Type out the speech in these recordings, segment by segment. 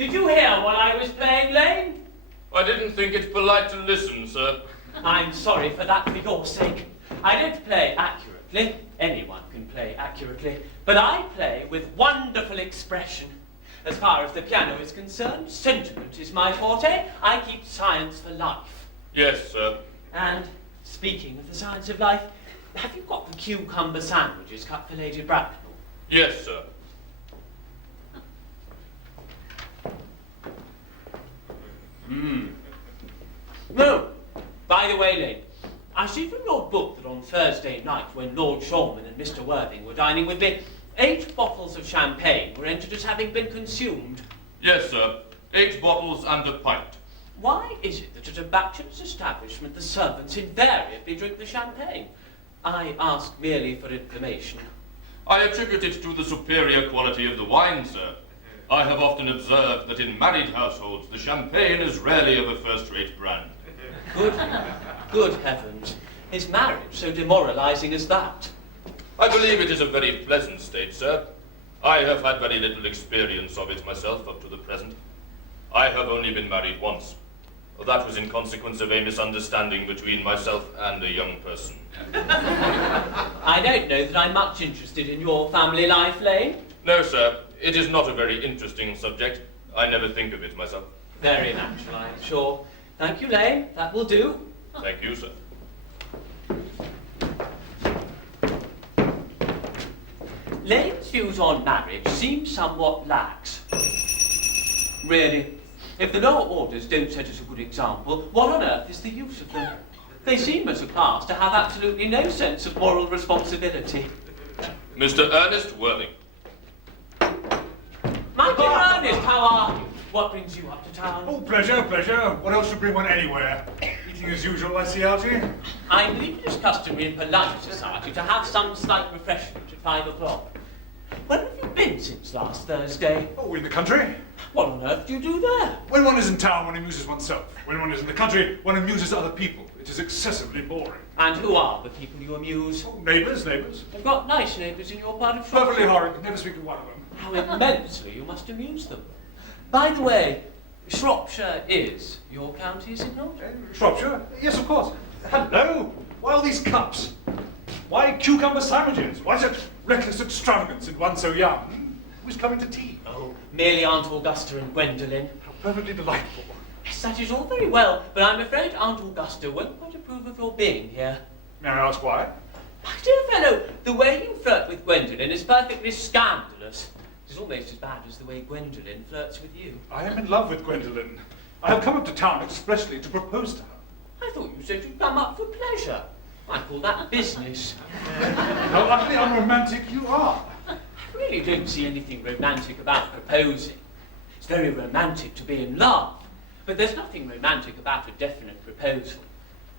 Did you hear what I was playing, Lane? I didn't think it polite to listen, sir. I'm sorry for that for your sake. I don't play accurately. Anyone can play accurately. But I play with wonderful expression. As far as the piano is concerned, sentiment is my forte. I keep science for life. Yes, sir. And speaking of the science of life, have you got the cucumber sandwiches cut for Lady Bracknell? Yes, sir. No. By the way, Lane, I see from your book that on Thursday night, when Lord Shorman and Mr. Worthing were dining with me, 8 bottles of champagne were entered as having been consumed. Yes, sir. 8 bottles and a pint. Why is it that at a bachelor's establishment the servants invariably drink the champagne? I ask merely for information. I attribute it to the superior quality of the wine, sir. I have often observed that in married households the champagne is rarely of a first-rate brand. Good heavens. Is marriage so demoralizing as that? I believe it is a very pleasant state, sir. I have had very little experience of it myself up to the present. I have only been married once. That was in consequence of a misunderstanding between myself and a young person. I don't know that I'm much interested in your family life, Lane. No, sir. It is not a very interesting subject. I never think of it myself. Very natural, I'm sure. Thank you, Lane. That will do. Thank you, sir. Lane's views on marriage seem somewhat lax. Really, if the lower orders don't set us a good example, what on earth is the use of them? They seem as a class to have absolutely no sense of moral responsibility. Mr. Ernest Worthing. My dear Earnest, how are you? What brings you up to town? Oh, pleasure, pleasure. What else would bring one anywhere? Eating as usual, I see, Algy. I believe it is customary in polite society to have some slight refreshment at 5 o'clock. Where have you been since last Thursday? Oh, in the country. What on earth do you do there? When one is in town, one amuses oneself. When one is in the country, one amuses other people. It is excessively boring. And who are the people you amuse? Oh, neighbours. You've got nice neighbours in your part of Shropshire. Perfectly horrid. Never speak of one of them. How immensely you must amuse them. By the way, Shropshire is your county, is it not? Shropshire? Yes, of course. Hello. Why all these cups? Why cucumber sandwiches? Why such reckless extravagance in one so young? Who's coming to tea? Oh, merely Aunt Augusta and Gwendolen. How perfectly delightful. Yes, that is all very well, but I'm afraid Aunt Augusta won't quite approve of your being here. May I ask why? My dear fellow, the way you flirt with Gwendolen is perfectly scandalous. It is almost as bad as the way Gwendolen flirts with you. I am in love with Gwendolen. I have come up to town expressly to propose to her. I thought you said you'd come up for pleasure. I call that business. How utterly unromantic you are. I really don't see anything romantic about proposing. It's very romantic to be in love, but there's nothing romantic about a definite proposal.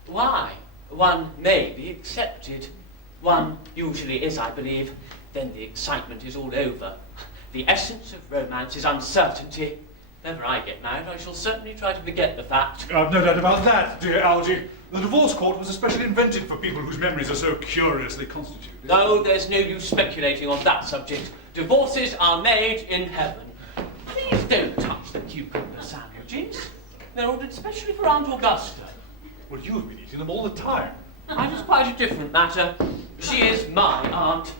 Why? One may be accepted. One usually is, I believe. Then the excitement is all over. The essence of romance is uncertainty. If ever I get married, I shall certainly try to forget the fact. I've no doubt about that, dear Algy. The divorce court was especially invented for people whose memories are so curiously constituted. No, there's no use speculating on that subject. Divorces are made in heaven. Please don't touch the cucumber sandwiches. They're ordered specially for Aunt Augusta. Well, you've been eating them all the time. That is quite a different matter. She is my aunt.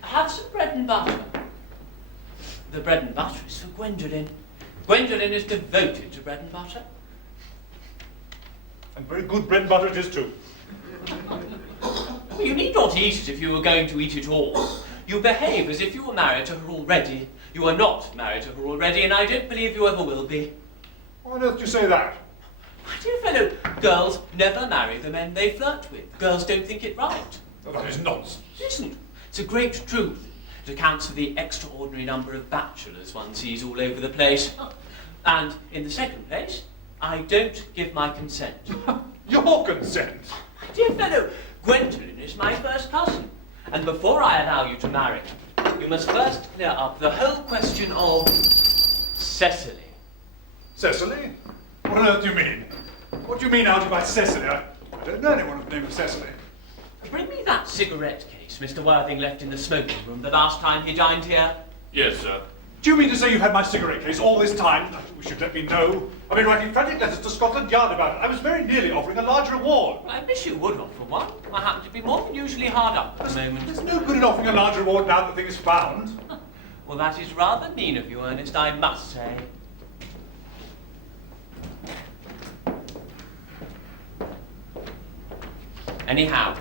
Have some bread and butter. The bread and butter is for Gwendolen. Gwendolen is devoted to bread and butter. And very good bread and butter it is too. Well, you need not eat it if you were going to eat it all. You behave as if you were married to her already. You are not married to her already, and I don't believe you ever will be. Why on earth do you say that? My dear fellow, girls never marry the men they flirt with. Girls don't think it right. Oh, that is nonsense. It isn't. It's a great truth. It accounts for the extraordinary number of bachelors one sees all over the place. And in the second place, I don't give my consent. Your consent? My dear fellow, Gwendolen is my first cousin. And before I allow you to marry, you must first clear up the whole question of Cecily. Cecily? What on earth do you mean? What do you mean, Algy, by Cecily? I don't know anyone of the name of Cecily. Bring me that cigarette case Mr. Worthing left in the smoking room the last time he dined here. Yes, sir. Do you mean to say you've had my cigarette case all this time? I wish you'd let me know. I've been writing frantic letters to Scotland Yard about it. I was very nearly offering a large reward. I wish you would offer one. I happen to be more than usually hard up at the moment. There's no good in offering a large reward now that the thing is found. Well, that is rather mean of you, Ernest, I must say. Anyhow,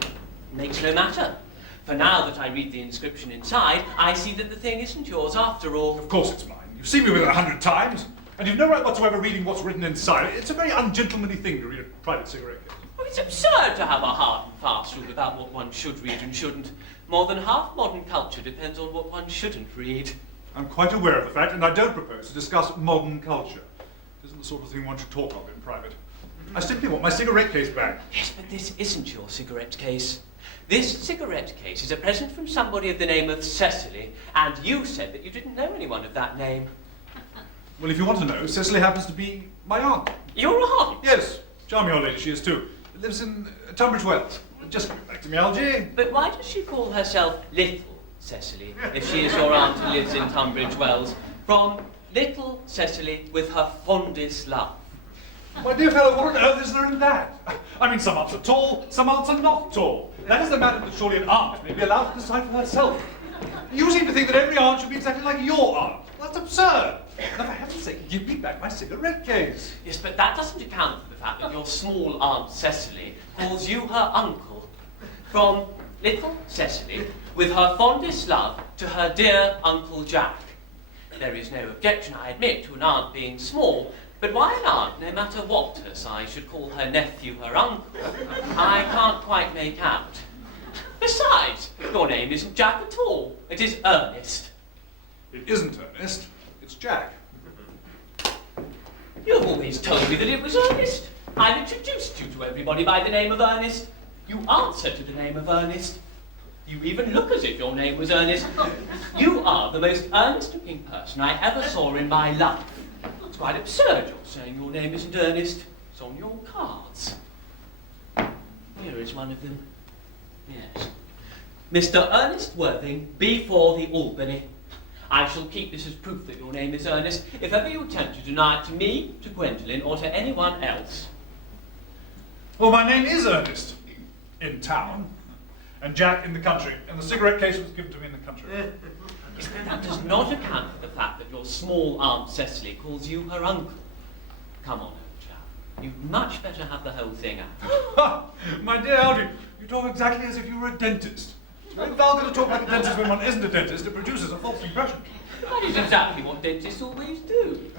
it makes no matter. For now that I read the inscription inside, I see that the thing isn't yours after all. Of course it's mine. You've seen me with it 100 times. And you've no right whatsoever reading what's written inside. It's a very ungentlemanly thing to read a private cigarette case. Well, it's absurd to have a hard and fast rule about what one should read and shouldn't. More than half modern culture depends on what one shouldn't read. I'm quite aware of the fact, and I don't propose to discuss modern culture. It isn't the sort of thing one should talk of in private. I simply want my cigarette case back. Yes, but this isn't your cigarette case. This cigarette case is a present from somebody of the name of Cecily, and you said that you didn't know anyone of that name. Well, if you want to know, Cecily happens to be my aunt. Your aunt? Yes, charming old lady she is too. Lives in Tunbridge Wells. Just coming back to me, Algy. But why does she call herself Little Cecily, if she is your aunt who lives in Tunbridge Wells? From Little Cecily with her fondest love. My dear fellow, what on earth is there in that? I mean, some aunts are tall, some aunts are not tall. That is the matter that surely an aunt may be allowed to decide for herself. You seem to think that every aunt should be exactly like your aunt. That's absurd. Now, for heaven's sake, give me back my cigarette case. Yes, but that doesn't account for the fact that your small Aunt Cecily calls you her uncle. From Little Cecily, with her fondest love, to her dear Uncle Jack. There is no objection, I admit, to an aunt being small, but why an aunt, no matter what her size, should call her nephew her uncle, I can't quite make out. Besides, your name isn't Jack at all. It is Earnest. It isn't Ernest, it's Jack. You've always told me that it was Earnest. I've introduced you to everybody by the name of Earnest. You answer to the name of Earnest. You even look as if your name was Earnest. You are the most earnest-looking person I ever saw in my life. It's quite absurd you're saying your name isn't Earnest. It's on your cards. Here is one of them. Yes. Mr. Ernest Worthing, B4 the Albany. I shall keep this as proof that your name is Earnest, if ever you attempt to deny it to me, to Gwendolen, or to anyone else. Well, my name is Ernest, in town, and Jack in the country, and the cigarette case was given to me in the country. Yes, but that does not account for the fact that your small Aunt Cecily calls you her uncle. Come on, old chap. You'd much better have the whole thing out. My dear Algy, you talk exactly as if you were a dentist. It's very vulgar to talk like a dentist when one isn't a dentist. It produces a false impression. That is exactly what dentists always do.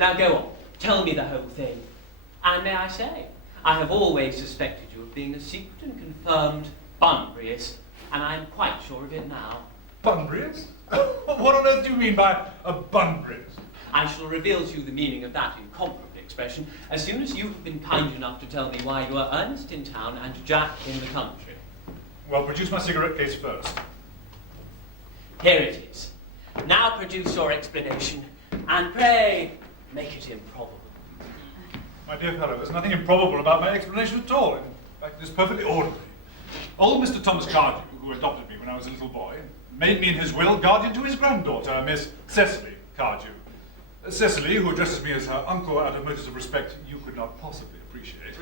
Now go on, tell me the whole thing. And may I say, I have always suspected you of being a secret and confirmed Bunburyist, and I'm quite sure of it now. Bunburyist? What on earth do you mean by a Bunburyist? I shall reveal to you the meaning of that incomparable expression as soon as you've been kind enough to tell me why you are Ernest in town and Jack in the country. Well, produce my cigarette case first. Here it is. Now produce your explanation, and pray, make it improbable. My dear fellow, there's nothing improbable about my explanation at all. In fact, it is perfectly ordinary. Old Mr. Thomas Cardew, who adopted me when I was a little boy, made me in his will guardian to his granddaughter, Miss Cecily Cardew. Cecily, who addresses me as her uncle out of motives of respect you could not possibly appreciate,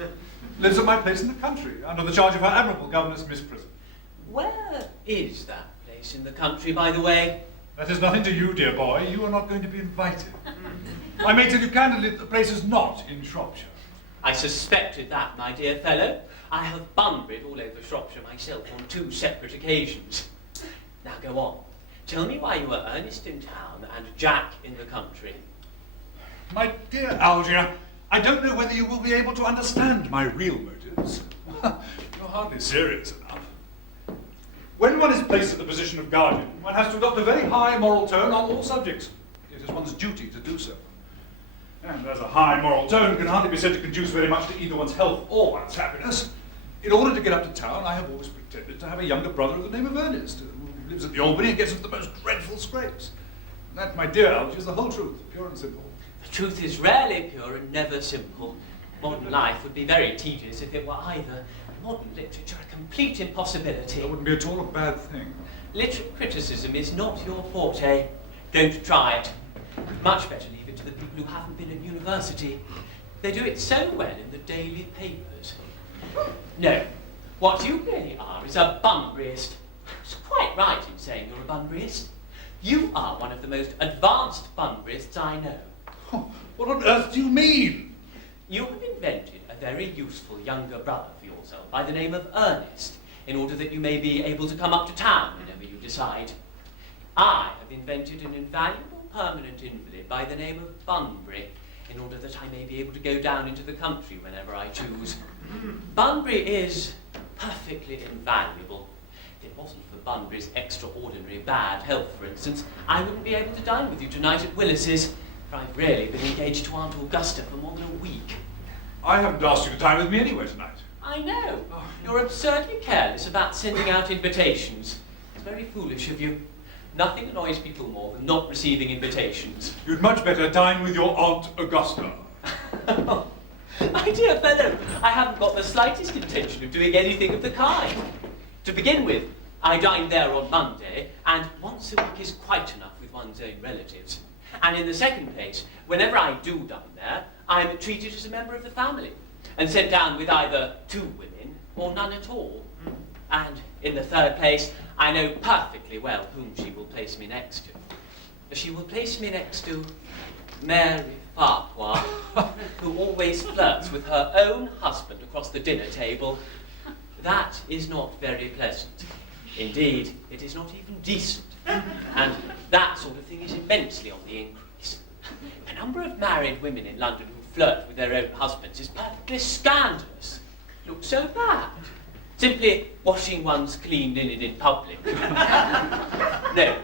lives at my place in the country, under the charge of her admirable governess, Miss Prison. Where is that place in the country, by the way? That is nothing to you, dear boy. You are not going to be invited. I may tell you candidly that the place is not in Shropshire. I suspected that, my dear fellow. I have Bunburyed all over Shropshire myself on 2 separate occasions. Now go on. Tell me why you are Ernest in town and Jack in the country. My dear Algia, I don't know whether you will be able to understand my real motives. You're hardly serious enough. When one is placed in the position of guardian, one has to adopt a very high moral tone on all subjects. It is one's duty to do so. And as a high moral tone can hardly be said to conduce very much to either one's health or one's happiness, in order to get up to town, I have always pretended to have a younger brother of the name of Earnest, who lives at the Albany and gets into the most dreadful scrapes. That, my dear Algy, is the whole truth, pure and simple. The truth is rarely pure and never simple. Modern life would be very tedious if it were either. Modern literature a complete impossibility. That wouldn't be at all a bad thing. Literary criticism is not your forte. Don't try it. Much better leave it to the people who haven't been at university. They do it so well in the daily papers. No, what you really are is a Bunburyist. It's quite right in saying you're a Bunburyist. You are one of the most advanced Bunburyists I know. Oh, what on earth do you mean? You have invented a very useful younger brother for yourself by the name of Earnest, in order that you may be able to come up to town whenever you decide. I have invented an invaluable permanent invalid by the name of Bunbury, in order that I may be able to go down into the country whenever I choose. Bunbury is perfectly invaluable. If it wasn't for Bunbury's extraordinary bad health, for instance, I wouldn't be able to dine with you tonight at Willis's, for I've really been engaged to Aunt Augusta for more than a week. I haven't asked you to dine with me anyway tonight. I know. You're absurdly careless about sending out invitations. It's very foolish of you. Nothing annoys people more than not receiving invitations. You'd much better dine with your Aunt Augusta. My dear fellow, I haven't got the slightest intention of doing anything of the kind. To begin with, I dine there on Monday, and once a week is quite enough with one's own relatives. And in the second place, whenever I do dine there, I'm treated as a member of the family, and sent down with either 2 women or none at all. And in the third place, I know perfectly well whom she will place me next to. She will place me next to Mary Farquhar, who always flirts with her own husband across the dinner table. That is not very pleasant. Indeed, it is not even decent. And that sort of thing is immensely on the increase. The number of married women in London who flirt with their own husbands is perfectly scandalous. It looks so bad. Simply washing one's clean linen in public. No.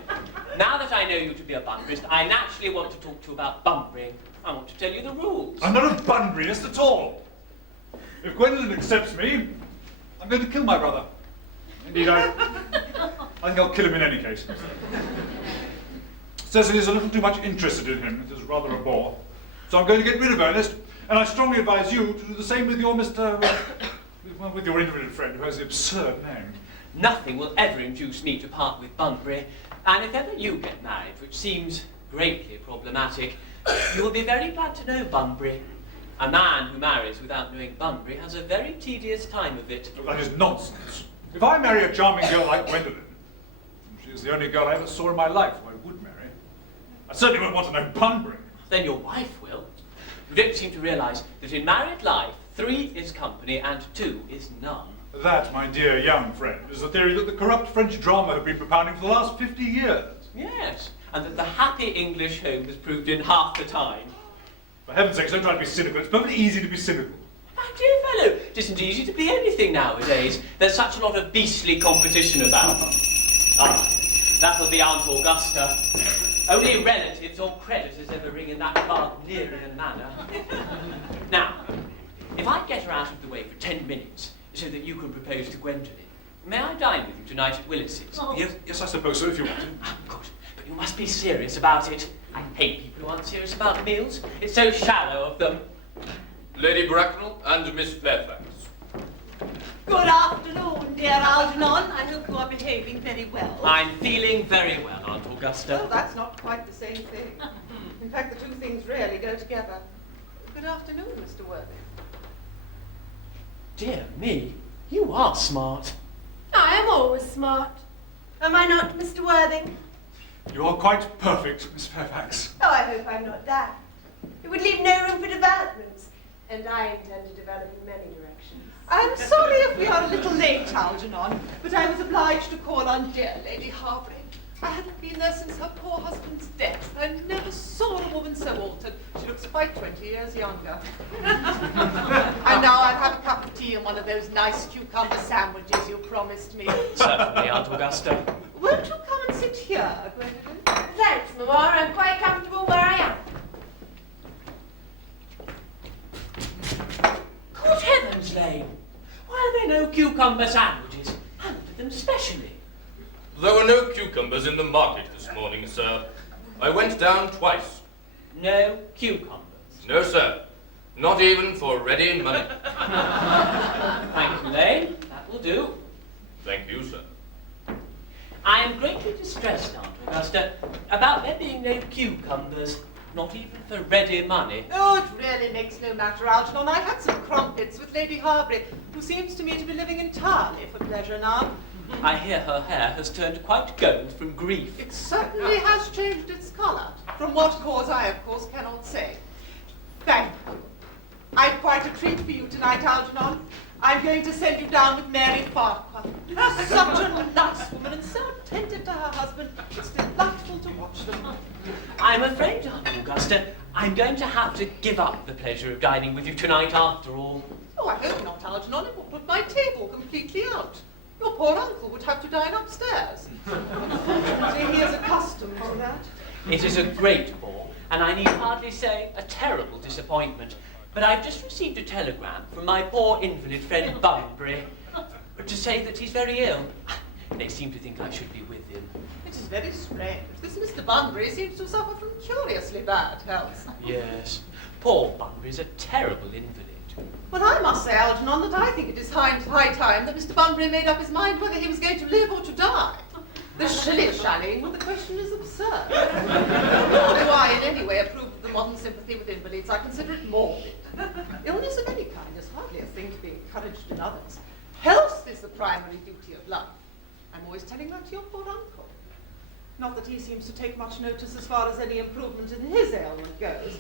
Now that I know you to be a Bunburyist, I naturally want to talk to you about Bunburying. I want to tell you the rules. I'm not a Bunburyist at all. If Gwendolen accepts me, I'm going to kill my brother. Indeed, I think I'll kill him in any case. Cecily's a little too much interested in him. It is rather a bore. So I'm going to get rid of Ernest, and I strongly advise you to do the same with your with your invalid friend who has the absurd name. Nothing will ever induce me to part with Bunbury, and if ever you get married, which seems greatly problematic, you will be very glad to know Bunbury. A man who marries without knowing Bunbury has a very tedious time of it. That is nonsense. If I marry a charming girl like Gwendolen, she is the only girl I ever saw in my life who I would marry, I certainly won't want to know Bunbury. Then your wife will. You don't seem to realise that in married life, 3 is company and 2 is none. That, my dear young friend, is the theory that the corrupt French drama have been propounding for the last 50 years. Yes, and that the happy English home has proved in half the time. For heaven's sake, don't try to be cynical. It's perfectly easy to be cynical. My dear fellow, it isn't easy to be anything nowadays. There's such a lot of beastly competition about. That'll be Aunt Augusta. Only relatives or creditors ever ring in that Wagnerian manner. Now, if I get her out of the way for 10 minutes, so that you can propose to Gwendolen, may I dine with you tonight at Willis's? Oh. Yes, I suppose so, if you want to. Good, but you must be serious about it. I hate people who aren't serious about meals. It's so shallow of them. Lady Bracknell and Miss Fairfax. Good afternoon, dear Algernon. I hope you are behaving very well. I'm feeling very well, Aunt Augusta. Well, that's not quite the same thing. In fact, the 2 things rarely go together. Good afternoon, Mr. Worthing. Dear me, you are smart. I am always smart. Am I not, Mr. Worthing? You are quite perfect, Miss Fairfax. Oh, I hope I'm not that. It would leave no room for developments, and I intend to develop in many directions. I'm sorry if we are a little late, Algernon, but I was obliged to call on dear Lady Harbury. I hadn't been there since her poor husband's death. I never saw a woman so altered. She looks quite 20 years younger. And now I'll have a cup of tea and one of those nice cucumber sandwiches you promised me. Certainly, Aunt Augusta. Won't you come and sit here, Gwendolen? Thanks, Mamma. I'm quite comfortable where I am. Good heavens, Lane! Why are there no cucumber sandwiches? I wanted them specially. There were no cucumbers in the market this morning, sir. I went down twice. No cucumbers. No, sir. Not even for ready money. Thank you, Lane. That will do. Thank you, sir. I am greatly distressed, Aunt Augusta, about there being no cucumbers, not even for ready money. Oh, it really makes no matter, Algernon. I had some crumpets with Lady Harbury, who seems to me to be living entirely for pleasure now. I hear her hair has turned quite gold from grief. It certainly has changed its colour. From what cause I, of course, cannot say. Thank you. I've quite a treat for you tonight, Algernon. I'm going to send you down with Mary Farquhar. Such a nice woman and so attentive to her husband. It's delightful to watch them. I'm afraid, Aunt Augusta, I'm going to have to give up the pleasure of dining with you tonight after all. Oh, I hope not, Algernon. It will put my table completely out. Your poor uncle would have to dine upstairs. Unfortunately, he is accustomed to that. It is a great ball, and I need hardly say a terrible disappointment. But I've just received a telegram from my poor invalid friend Bunbury to say that he's very ill. They seem to think I should be with him. It is very strange. This Mr. Bunbury seems to suffer from curiously bad health. Yes, poor Bunbury's a terrible invalid. Well, I must say, Algernon, that I think it is high time that Mr. Bunbury made up his mind whether he was going to live or to die. The shilly-shallying when the question is absurd. Nor do I in any way approve of the modern sympathy with invalids. I consider it morbid. Illness of any kind is hardly a thing to be encouraged in others. Health is the primary duty of life. I'm always telling that to your poor uncle. Not that he seems to take much notice as far as any improvement in his ailment goes.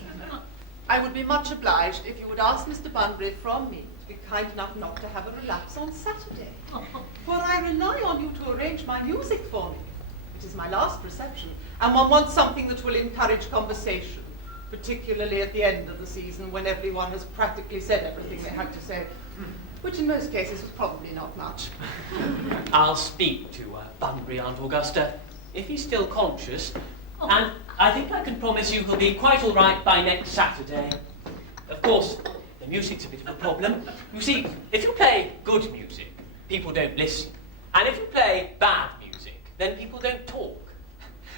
I would be much obliged if you would ask Mr. Bunbury from me to be kind enough not to have a relapse on Saturday. For I rely on you to arrange my music for me. It is my last reception, and one wants something that will encourage conversation, particularly at the end of the season when everyone has practically said everything they had to say, which in most cases was probably not much. I'll speak to Bunbury, Aunt Augusta, if he's still conscious, and I think I can promise you he'll be quite all right by next Saturday. Of course, the music's a bit of a problem. You see, if you play good music, people don't listen. And if you play bad music, then people don't talk.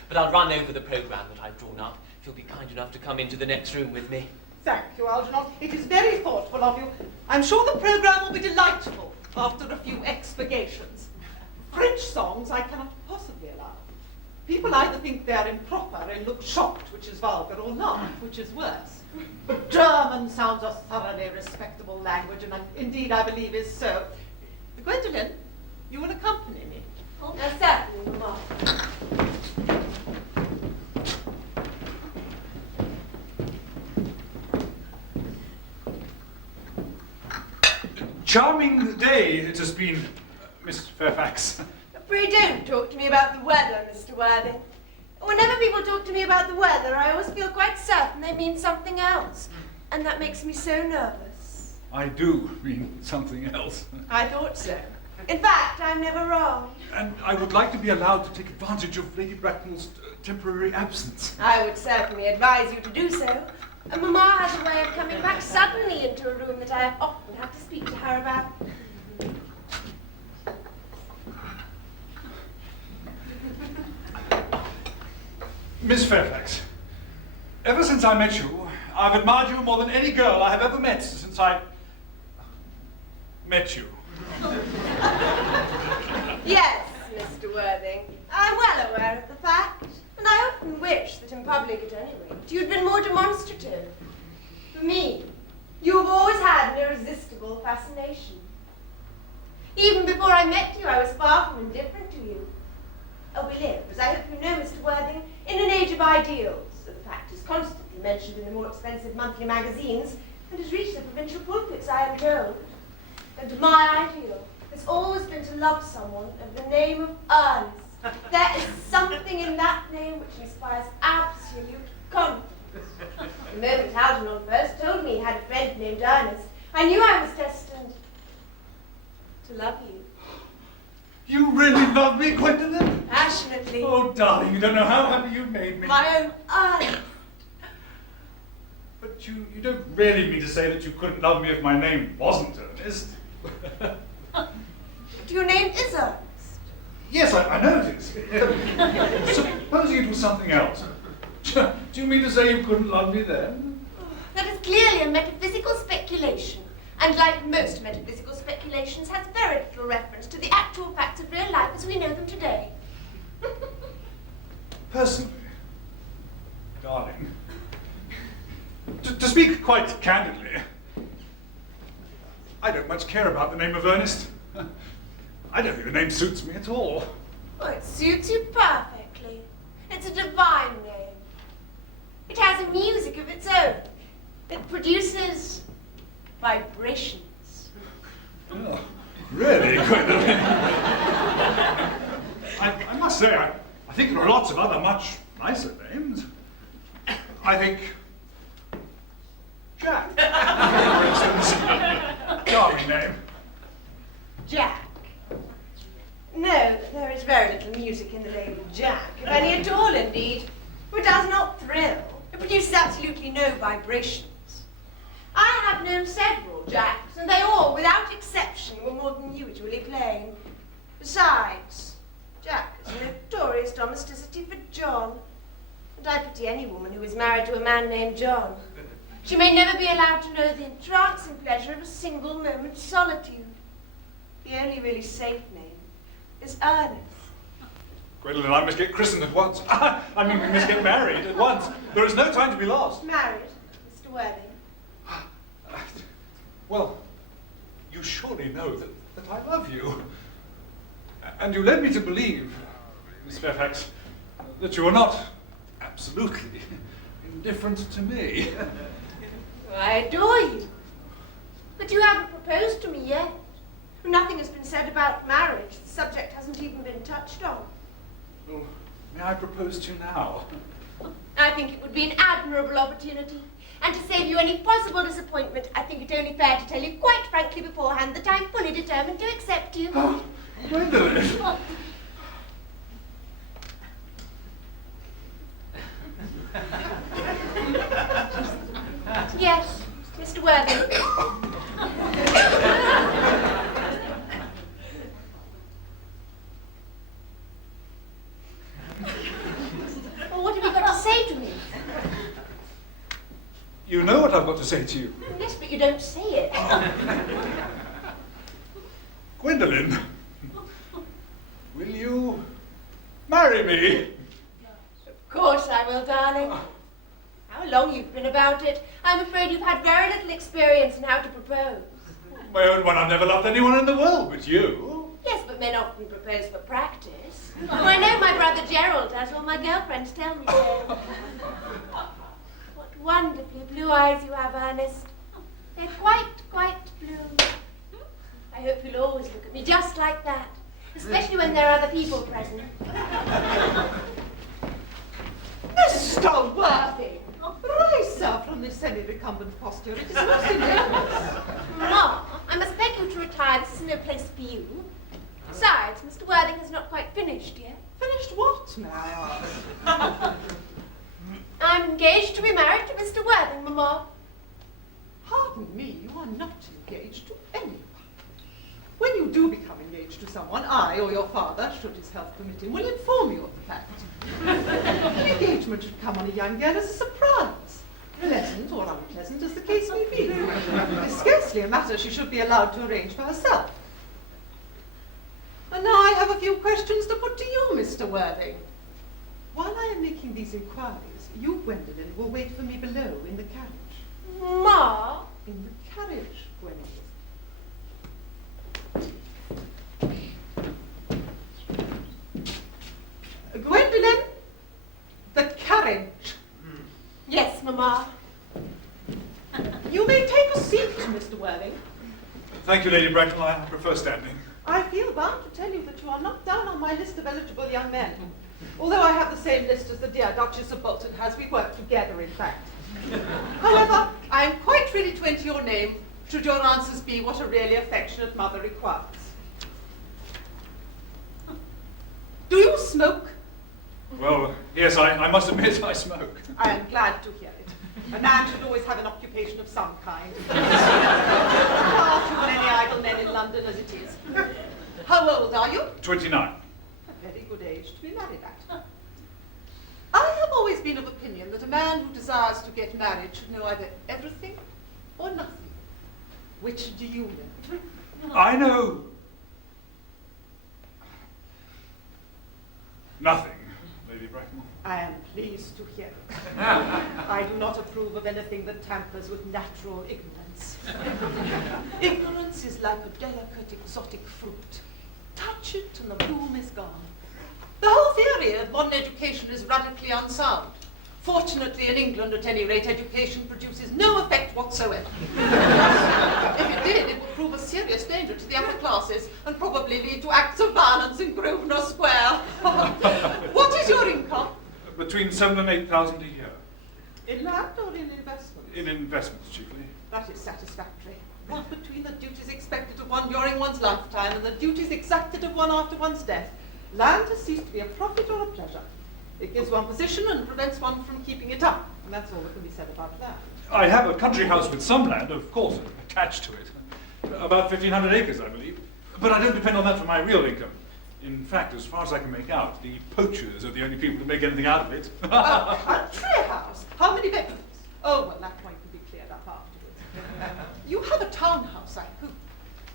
But I'll run over the programme that I've drawn up, if you'll be kind enough to come into the next room with me. Thank you, Algernon. It is very thoughtful of you. I'm sure the programme will be delightful after a few expurgations. French songs I cannot possibly allow. People either think they are improper and look shocked, which is vulgar, or laugh, which is worse. But German sounds a thoroughly respectable language, and indeed I believe is so. Gwendolen, you will accompany me. Oh, certainly, Mamma. Charming day it has been, Miss Fairfax. Pray don't talk to me about the weather, Mr. Worthing. Whenever people talk to me about the weather, I always feel quite certain they mean something else. And that makes me so nervous. I do mean something else. I thought so. In fact, I'm never wrong. And I would like to be allowed to take advantage of Lady Bracknell's temporary absence. I would certainly advise you to do so. And Mamma has a way of coming back suddenly into a room that I have often had to speak to her about. Miss Fairfax, ever since I met you, I've admired you more than any girl I have ever met since I met you. Yes, Mr. Worthing, I'm well aware of the fact, and I often wish that in public at any rate you'd been more demonstrative. For me, you have always had an irresistible fascination. Even before I met you, I was far from indifferent to you. Oh, we live, as I hope you know, Mr. Worthing, in an age of ideals. The fact is constantly mentioned in the more expensive monthly magazines and has reached the provincial pulpits, I am told. And my ideal has always been to love someone of the name of Earnest. There is something in that name which inspires absolute confidence. The moment Algernon first told me he had a friend named Earnest, I knew I was destined to love you. You really love me, Gwendolen? Passionately. Oh, darling, you don't know how happy you've made me. My own Earnest. But you don't really mean to say that you couldn't love me if my name wasn't Earnest? Your name is Earnest. Yes, I know it is. Supposing it was something else. Do you mean to say you couldn't love me then? That is clearly a metaphysical speculation, and like most metaphysical speculations, has very little reference to the actual facts of real life as we know them today. Personally, darling, to speak quite candidly, I don't much care about the name of Ernest. I don't think the name suits me at all. Oh, it suits you perfectly. It's a divine name. It has a music of its own. It produces vibrations. Oh, really, Gwendolyn? I must say, I think there are lots of other much nicer names. I think Jack, for instance. Charming name. Jack. No, there is very little music in the name of Jack, if any at all indeed. It does not thrill. It produces absolutely no vibrations. I have known several Jacks, and they all, without exception, were more than usually plain. Besides, Jack is a notorious domesticity for John, and I pity any woman who is married to a man named John. She may never be allowed to know the entrancing pleasure of a single moment's solitude. The only really safe name is Earnest. Gwendolyn, I must get christened at once. I mean, we must get married at once. There is no time to be lost. Married, Mr. Worthing. Well, you surely know that I love you. And you led me to believe, Miss Fairfax, that you are not absolutely indifferent to me. I adore you. But you haven't proposed to me yet. Nothing has been said about marriage. The subject hasn't even been touched on. Well, may I propose to you now? I think it would be an admirable opportunity. And to save you any possible disappointment, I think it only fair to tell you quite frankly beforehand that I'm fully determined to accept you. Oh, Gwendolyn. Yes, Mr. Worthing. Well, what have you got to say to me? You know what I've got to say to you. Yes, but you don't say it. Gwendolyn, will you marry me? Of course I will, darling. How long you've been about it. I'm afraid you've had very little experience in how to propose. My own one, I've never loved anyone in the world but you. Yes, but men often propose for practice. Well, I know my brother Gerald does, or my girlfriends tell me so. What wonderfully blue eyes you have, Ernest. They're quite blue. I hope you'll always look at me just like that, especially when there are other people present. Mr. Worthing, rise, sir, from this semi-recumbent posture. It is most dangerous. Ma, I must beg you to retire. This is no place for you. Besides, Mr. Worthing has not quite finished yet. Finished what, may I ask? I'm engaged to be married to Mr. Worthing, Mamma. Pardon me, you are not engaged to anyone. When you do become engaged to someone, I or your father, should his health permit him, will inform you of the fact. An engagement should come on a young girl as a surprise, pleasant or unpleasant as the case may be. It's scarcely a matter she should be allowed to arrange for herself. And now I have a few questions to put to you, Mr. Worthing. While I am making these inquiries, you, Gwendolyn, will wait for me below in the carriage. Ma? In the carriage, Gwendolyn. Gwendolyn, the carriage. Yes, Mamma. You may take a seat, Mr. Worthing. Thank you, Lady Bracknell. I prefer standing. I feel bound to tell you that you are not down on my list of eligible young men. Although I have the same list as the dear Duchess of Bolton has, we work together, in fact. However, I am quite ready to enter your name, should your answers be what a really affectionate mother requires. Do you smoke? Well, yes, I must admit I smoke. I am glad to hear it. A man should always have an occupation of some kind. Far too many idle men in London as it is. How old are you? 29. A very good age to be married at. I have always been of opinion that a man who desires to get married should know either everything or nothing. Which do you know? I know nothing, Lady Lady Bracknell. I am pleased to hear it. I do not approve of anything that tampers with natural ignorance. Ignorance is like a delicate exotic fruit. Touch it and the bloom is gone. The whole theory of modern education is radically unsound. Fortunately, in England, at any rate, education produces no effect whatsoever. If it did, it would prove a serious danger to the upper classes and probably lead to acts of violence in Grosvenor Square. What is your income? Between 7,000 and 8,000 a year. In land or in investments? In investments, chiefly. That is satisfactory. What between the duties expected of one during one's lifetime and the duties exacted of one after one's death, land has ceased to be a profit or a pleasure. It gives one position and prevents one from keeping it up, and that's all that can be said about that. I have a country house with some land, of course, attached to it. About 1,500 acres, I believe. But I don't depend on that for my real income. In fact, as far as I can make out, the poachers are the only people who make anything out of it. A country house? How many bedrooms? Oh, well, that point can be cleared up afterwards. You have a townhouse, I hope.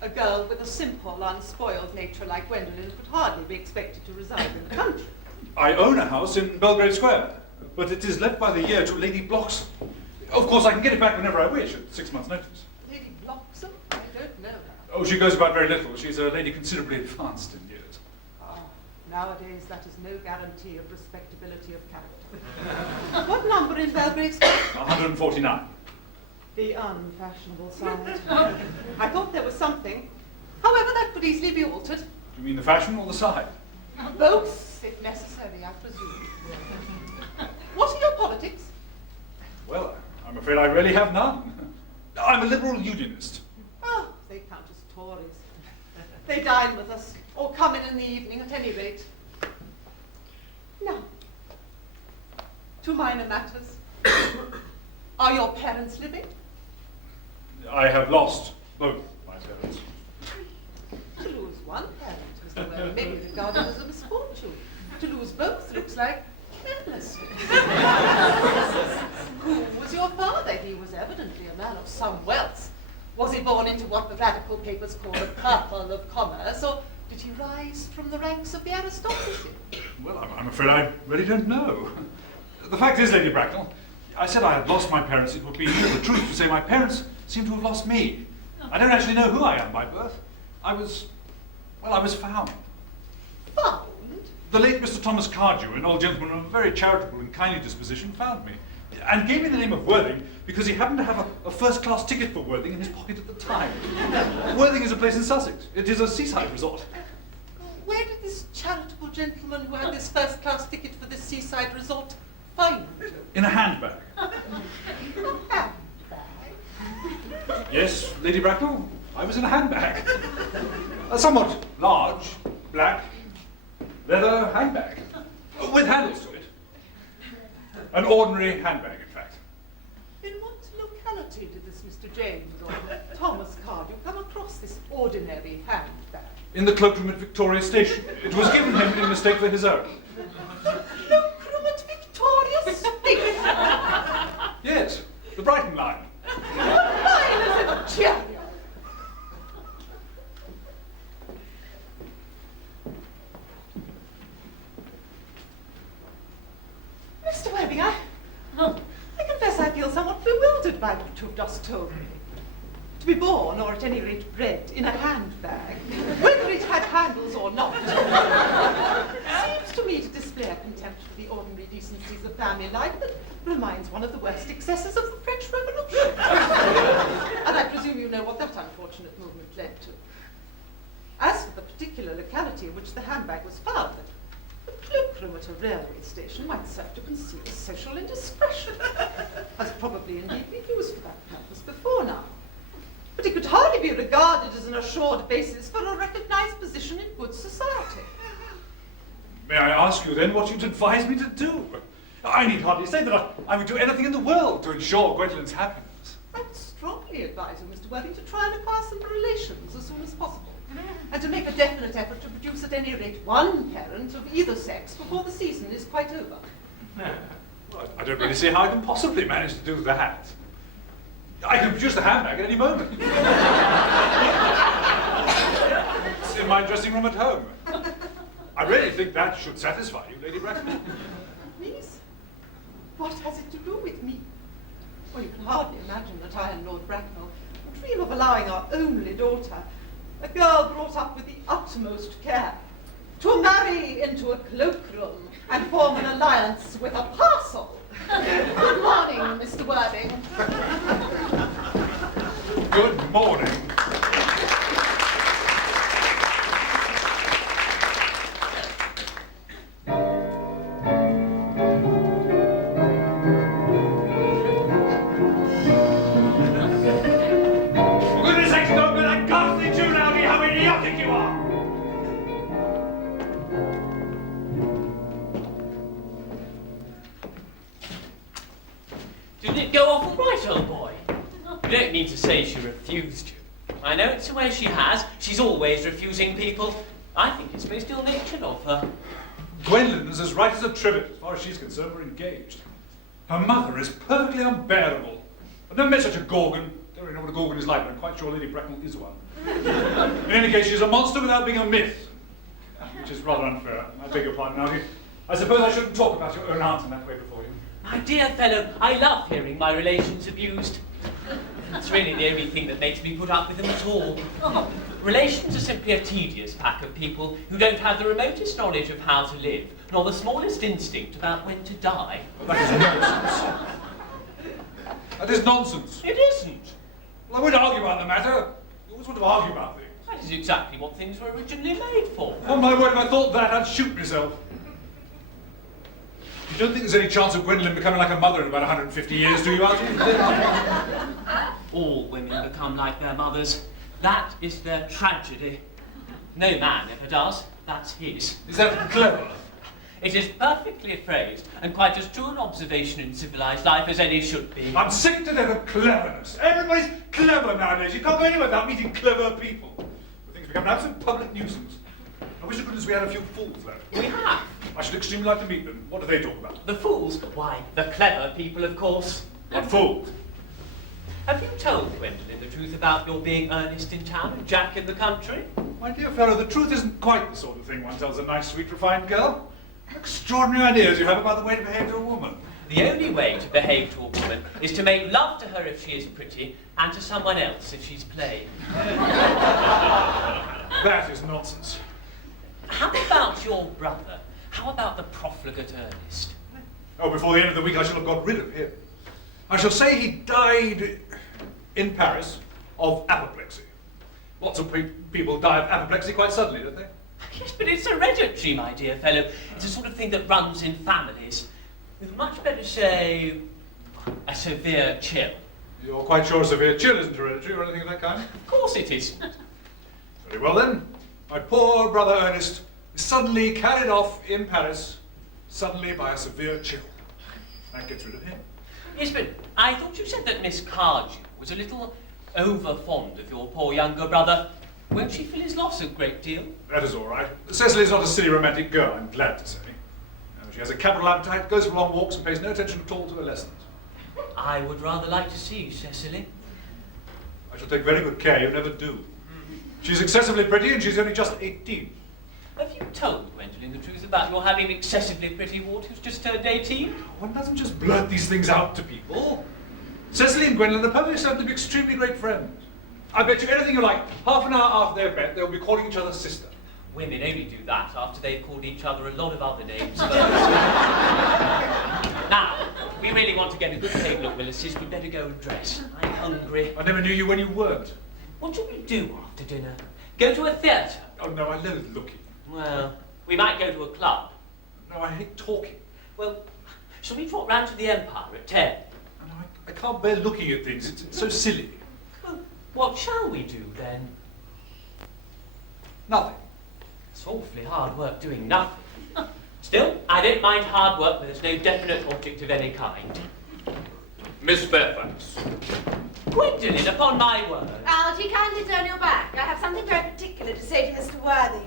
A girl with a simple, unspoiled nature like Gwendolen could hardly be expected to reside in the country. I own a house in Belgrave Square, but it is let by the year to Lady Bloxham. Of course, I can get it back whenever I wish, at 6 months' notice. Lady Bloxham? I don't know her. Oh, she goes about very little. She's a lady considerably advanced in years. Ah, nowadays that is no guarantee of respectability of character. What number in Belgrave Square? 149. The unfashionable side. I thought there was something. However, that could easily be altered. Do you mean the fashion or the side? Both, if necessary, I presume. What are your politics? Well, I'm afraid I really have none. I'm a liberal unionist. Oh, they count as Tories. They dine with us, or come in the evening at any rate. Now, to minor matters. Are your parents living? I have lost both my parents. To lose one parent, Mr. Welling, may be regarded as a misfortune. To lose both looks like carelessness. Who was your father? He was evidently a man of some wealth. Was he born into what the radical papers call a purple of commerce, or did he rise from the ranks of the aristocracy? Well, I'm afraid I really don't know. The fact is, Lady Bracknell, I said I had lost my parents. It would be the truth to say my parents seem to have lost me. I don't actually know who I am by birth. I was found. Found? The late Mr. Thomas Cardew, an old gentleman of a very charitable and kindly disposition, found me and gave me the name of Worthing because he happened to have a first-class ticket for Worthing in his pocket at the time. Worthing is a place in Sussex. It is a seaside resort. Where did this charitable gentleman who had this first-class ticket for this seaside resort find you? In a handbag. A handbag? Yes, Lady Bracknell, I was in a handbag. A somewhat large, black, leather handbag. With handles to it. An ordinary handbag, in fact. In what locality did this Mr. James or Thomas Cardew come across this ordinary handbag? In the cloakroom at Victoria Station. It was given him in mistake for his own. The cloakroom at Victoria Station? Yes, the Brighton line. Mine is in a chariot. Mr. Webbing, I confess I feel somewhat bewildered by what you've just told me. To be born, or at any rate bred, in a handbag, whether it had handles or not, seems to me to display a contempt for the ordinary decencies of family life that reminds one of the worst excesses of the French Revolution. And I presume you know what that unfortunate movement led to. As for the particular locality in which the handbag was found, the cloakroom at a railway station might serve to conceal social indiscretion, has probably indeed been used for that purpose before now. But it could hardly be regarded as an assured basis for a recognized position in good society. May I ask you then what you'd advise me to do? I need hardly say that I would do anything in the world to ensure Gwendolyn's happiness. I'd strongly advise you, Mr. Worthing, to try and acquire some relations as soon as possible, and to make a definite effort to produce at any rate one parent of either sex before the season is quite over. Well, I don't really see how I can possibly manage to do that. I can produce the handbag at any moment. It's in my dressing room at home. I really think that should satisfy you, Lady Bracknell. Niece? What has it to do with me? Well, you can hardly imagine that I and Lord Bracknell would dream of allowing our only daughter, a girl brought up with the utmost care, to marry into a cloakroom and form an alliance with a parcel. Good morning, Mr. Worthing. Good morning. For goodness sakes, don't be that ghastly tune, Algie, how idiotic you are! Didn't it go off all right, old boy? You don't mean to say she refused you. I know it's the way she has. She's always refusing people. I think it's most ill-natured of her. Gwendolen is as right as a trivet. As far as she's concerned, we're engaged. Her mother is perfectly unbearable. I've never met such a gorgon. I don't really know what a gorgon is like, but I'm quite sure Lady Bracknell is one. In any case, she's a monster without being a myth. Which is rather unfair. I beg your pardon, Algie. I suppose I shouldn't talk about your own aunt in that way before you. My dear fellow, I love hearing my relations abused. It's really the only thing that makes me put up with them at all. Relations are simply a tedious pack of people who don't have the remotest knowledge of how to live, nor the smallest instinct about when to die. Well, that is nonsense. That is nonsense. It isn't. Well, I won't argue about the matter. You always want to argue about things. That is exactly what things were originally made for. On my word, if I thought that, I'd shoot myself. You don't think there's any chance of Gwendolen becoming like her mother in about 150 years, do you, Archie? All women become like their mothers. That is their tragedy. No man ever does. That's his. Is that clever? It is perfectly phrased, and quite as true an observation in civilized life as any should be. I'm sick to death of cleverness. Everybody's clever nowadays. You can't go anywhere without meeting clever people. The thing's become an absolute public nuisance. I wish to goodness we had a few fools left. We have. I should extremely like to meet them. What do they talk about? The fools? Why, the clever people, of course. What fools? Have you told Gwendolen the truth about your being Earnest in town and Jack in the country? My dear fellow, the truth isn't quite the sort of thing one tells a nice, sweet, refined girl. Extraordinary ideas you have about the way to behave to a woman. The only way to behave to a woman is to make love to her if she is pretty, and to someone else if she's plain. That is nonsense. How about your brother? How about the profligate Earnest? Oh, before the end of the week I shall have got rid of him. I shall say he died in Paris of apoplexy. Lots of people die of apoplexy quite suddenly, don't they? Yes, but it's hereditary, my dear fellow. It's a sort of thing that runs in families. We'd much better say a severe chill. You're quite sure a severe chill isn't hereditary or anything of that kind? Of course it isn't. Very well then. My poor brother Ernest is suddenly carried off in Paris, suddenly by a severe chill. That gets rid of him. Yes, but I thought you said that Miss Cardew was a little over-fond of your poor younger brother. Won't she feel his loss a great deal? That is all right. Cecily's not a silly romantic girl, I'm glad to say. She has a capital appetite, goes for long walks and pays no attention at all to her lessons. I would rather like to see you, Cecily. I shall take very good care you never do. She's excessively pretty and she's only just 18. Have you told Gwendolen the truth about your having excessively pretty ward who's just turned 18? One doesn't just blurt these things out to people. Cecily and Gwendolen are perfectly certain to be extremely great friends. I bet you anything you like, half an hour after they've met, they'll be calling each other sister. Women only do that after they've called each other a lot of other names. Now, we really want to get a good table at Willis's. We'd better go and dress. I'm hungry. I never knew you when you weren't. What should we do after dinner? Go to a theatre? Oh no, I loathe looking. Well, we might go to a club. No, I hate talking. Well, shall we trot round to the Empire at 10? No, I can't bear looking at things. It's so silly. Well, what shall we do then? Nothing. It's awfully hard work doing nothing. Still, I don't mind hard work where there's no definite object of any kind. Miss Fairfax. Gwendolen, upon my word. Algie, kindly turn your back. I have something very particular to say to Mr. Worthing.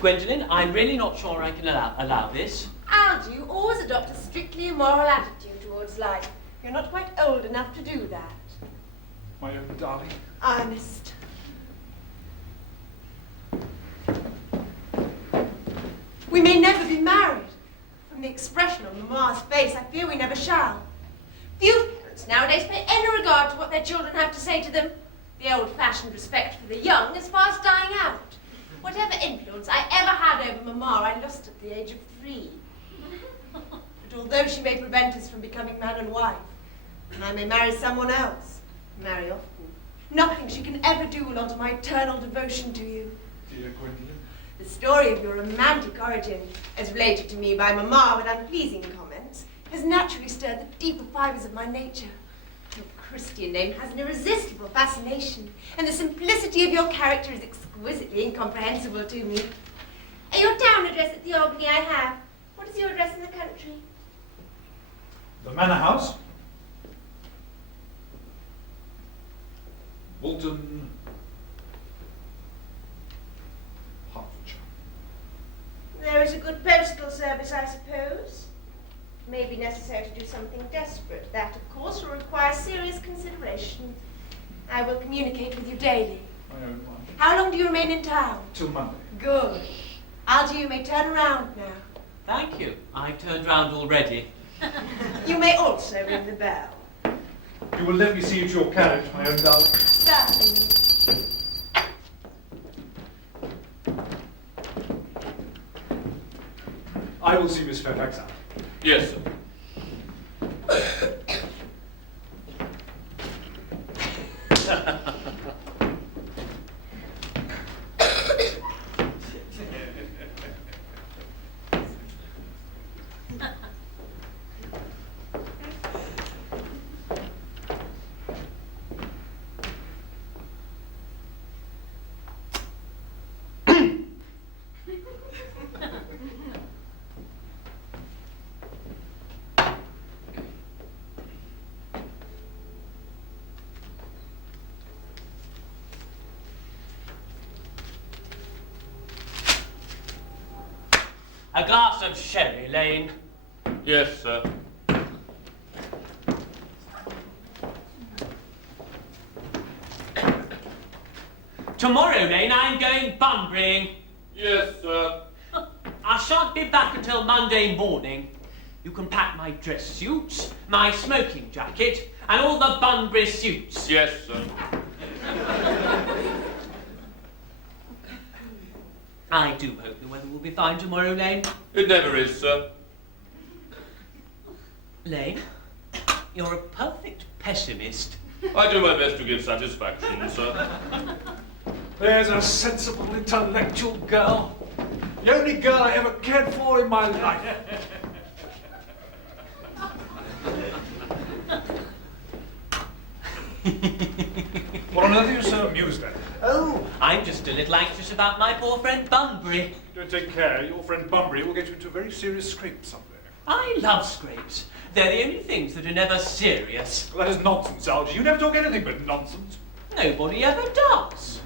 Gwendolen, I'm really not sure I can allow this. Algie, you always adopt a strictly immoral attitude towards life. You're not quite old enough to do that. My own darling. Earnest. We may never be married. From the expression on Mamma's face, I fear we never shall. Few parents nowadays pay any regard to what their children have to say to them. The old-fashioned respect for the young is fast dying out. Whatever influence I ever had over Mamma, I lost at the age of 3. But although she may prevent us from becoming man and wife, and I may marry someone else, marry often, nothing she can ever do will alter my eternal devotion to you. Dear Gwendolen. The story of your romantic origin, as related to me by Mamma with unpleasing comments, has naturally stirred the deeper fibres of my nature. Your Christian name has an irresistible fascination, and the simplicity of your character is exquisitely incomprehensible to me. Your town address at the Albany I have. What is your address in the country? The Manor House. Walton, Hertfordshire. There is a good postal service, I suppose. It may be necessary to do something desperate. That, of course, will require serious consideration. I will communicate with you daily. My own one. How long do you remain in town? Till Monday. Good. Algy, you may turn around now. Thank you. I've turned round already. You may also ring the bell. You will let me see you to your carriage, my own darling. Certainly. I will see Miss Fairfax out. Yes, sir. A glass of sherry, Lane. Yes, sir. Tomorrow, Lane, I'm going Bunburying. Yes, sir. I shan't be back until Monday morning. You can pack my dress suits, my smoking jacket, and all the Bunbury suits. Yes, sir. I do hope the weather will be fine tomorrow, Lane. It never is, sir. Lane, you're a perfect pessimist. I do my best to give satisfaction, sir. There's a sensible, intellectual girl. The only girl I ever cared for in my life. What on earth are you so amused at? Oh, I'm just a little anxious about my poor friend Bunbury. Don't take care. Your friend Bunbury will get you into a very serious scrape someday. I love scrapes. They're the only things that are never serious. Well, that is nonsense, Algy. You never talk anything but nonsense. Nobody ever does.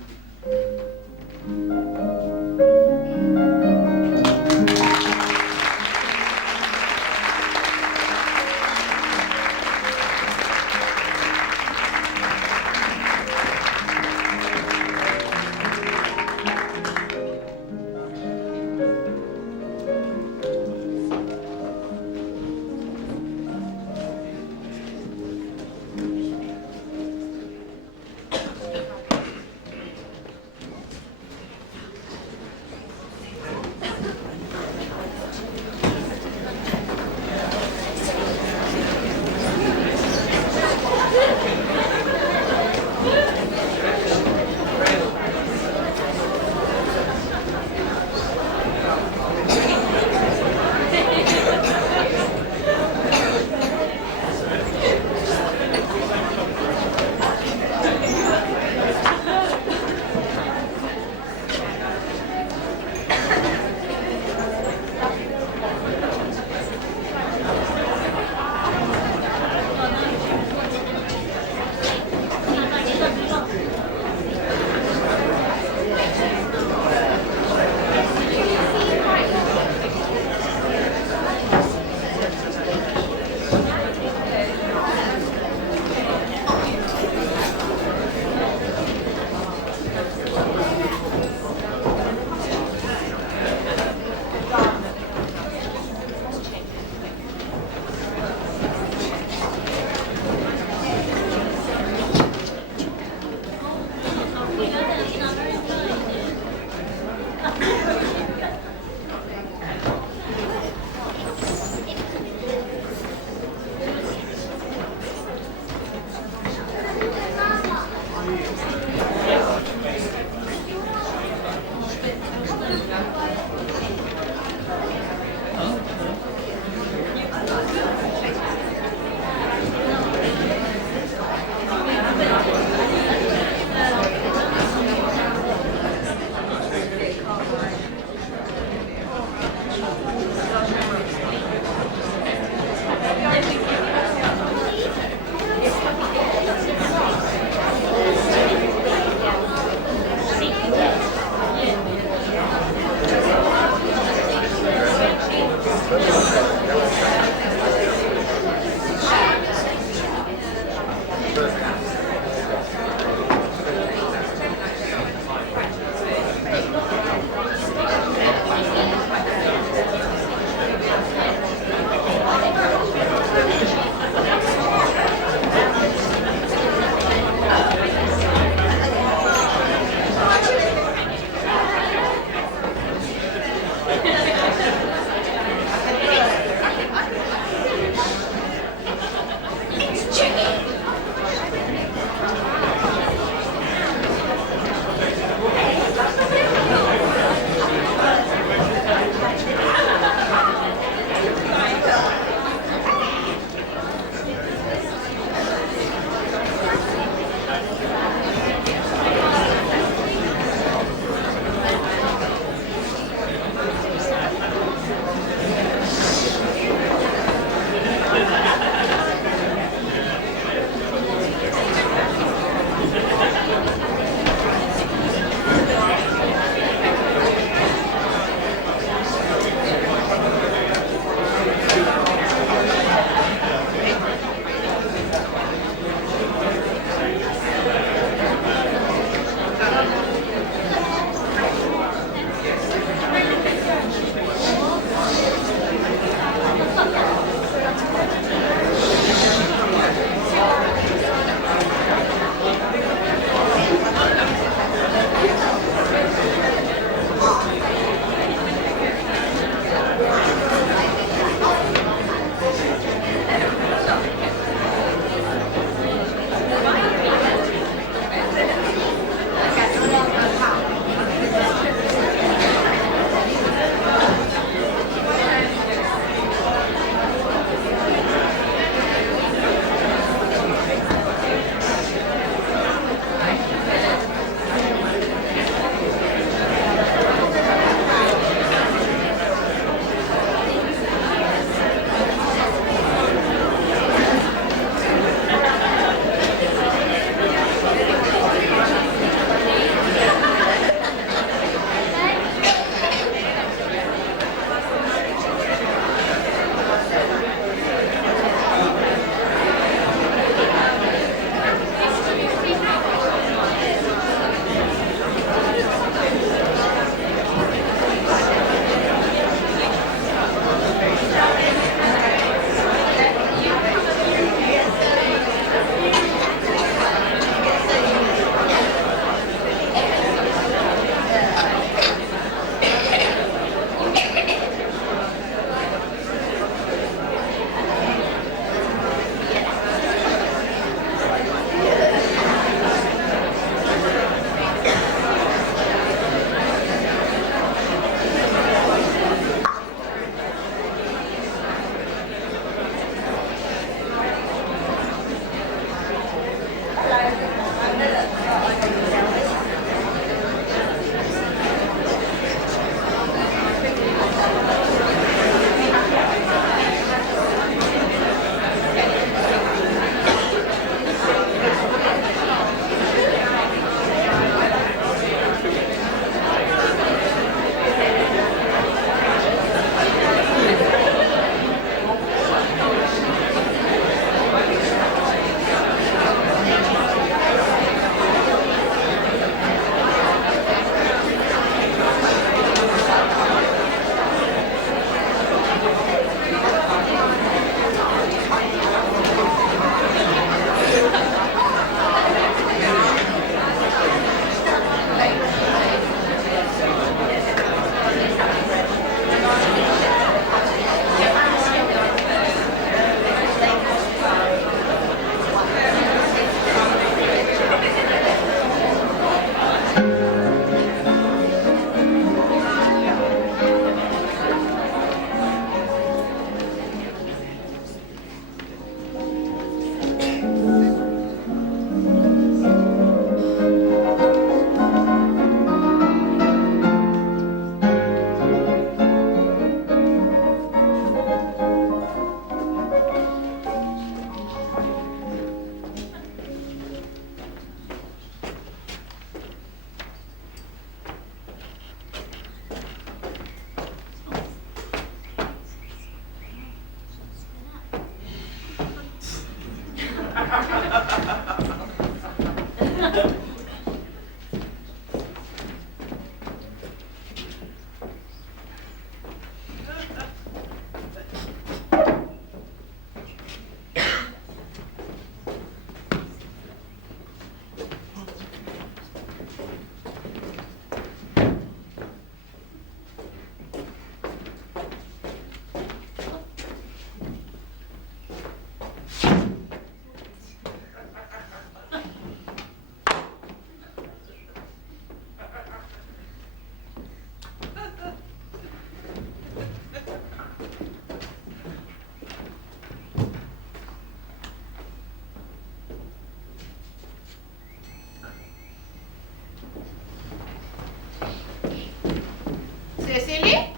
Cecily?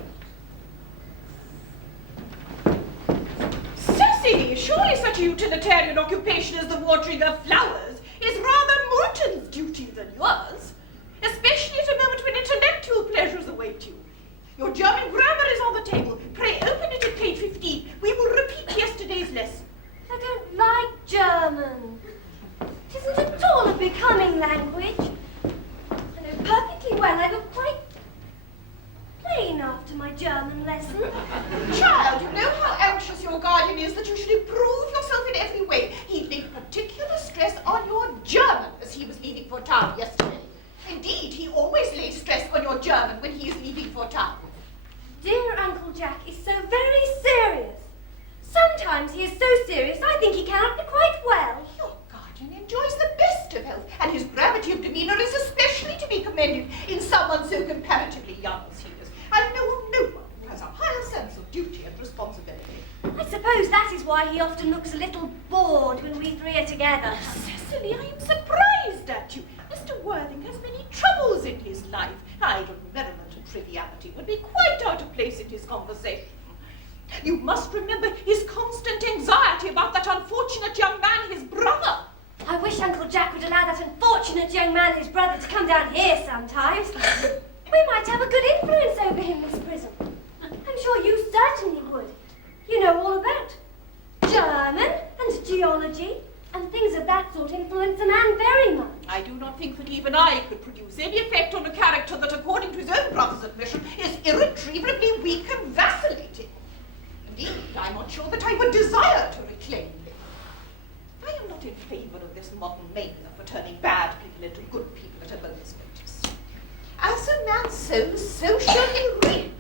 Cecily, surely such a utilitarian occupation as the watering of flowers is rather Moulton's duty than yours, especially at a moment when intellectual pleasures await you. Your German grammar is on the table. Pray open it at page 15. We will repeat yesterday's lesson. I don't like German. It isn't at all a becoming language. I know perfectly well I look quite plain after my German lesson. Child, you know how anxious your guardian is that you should improve yourself in every way. He laid particular stress on your German as he was leaving for town yesterday. Indeed, he always lays stress on your German when he is leaving for town. Dear Uncle Jack is so very serious. Sometimes he is so serious I think he cannot be quite well. Your guardian enjoys the best of health, and his gravity of demeanour is especially to be commended in someone so comparatively young as he is. I know of no one who has a higher sense of duty and responsibility. I suppose that is why he often looks a little bored when we three are together. Cecily, I am surprised at you. Mr. Worthing has many troubles in his life. Idle merriment and triviality would be quite out of place in his conversation. You must remember his constant anxiety about that unfortunate young man, his brother. I wish Uncle Jack would allow that unfortunate young man, his brother, to come down here sometimes. We might have a good influence over him, Miss Prism. I'm sure you certainly would. You know all about German and geology, and things of that sort influence a man very much. I do not think that even I could produce any effect on a character that, according to his own brother's admission, is irretrievably weak and vacillating. Indeed, I'm not sure that I would desire to reclaim him. I am not in favour of this modern mania for turning bad people into good people at a moment's notice. As a man sows, so shall he reap.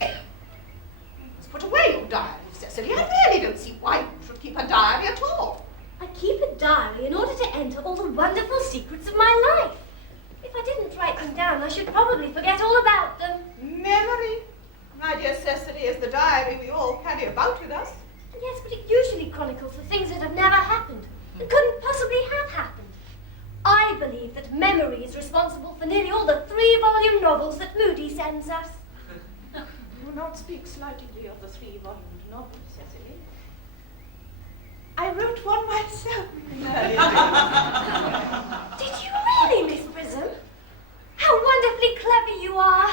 Let's put away your diary, Cecily. I really don't see why you should keep a diary at all. I keep a diary in order to enter all the wonderful secrets of my life. If I didn't write them down, I should probably forget all about them. Memory, my dear Cecily, is the diary we all carry about with us. Yes, but it usually chronicles the things that have never happened and couldn't possibly have happened. I believe that memory is responsible for nearly all the 3-volume novels that Moody sends us. Do not speak slightingly of the 3-volume novels, Cecily. I wrote one myself. Did you really, Miss Prism? How wonderfully clever you are.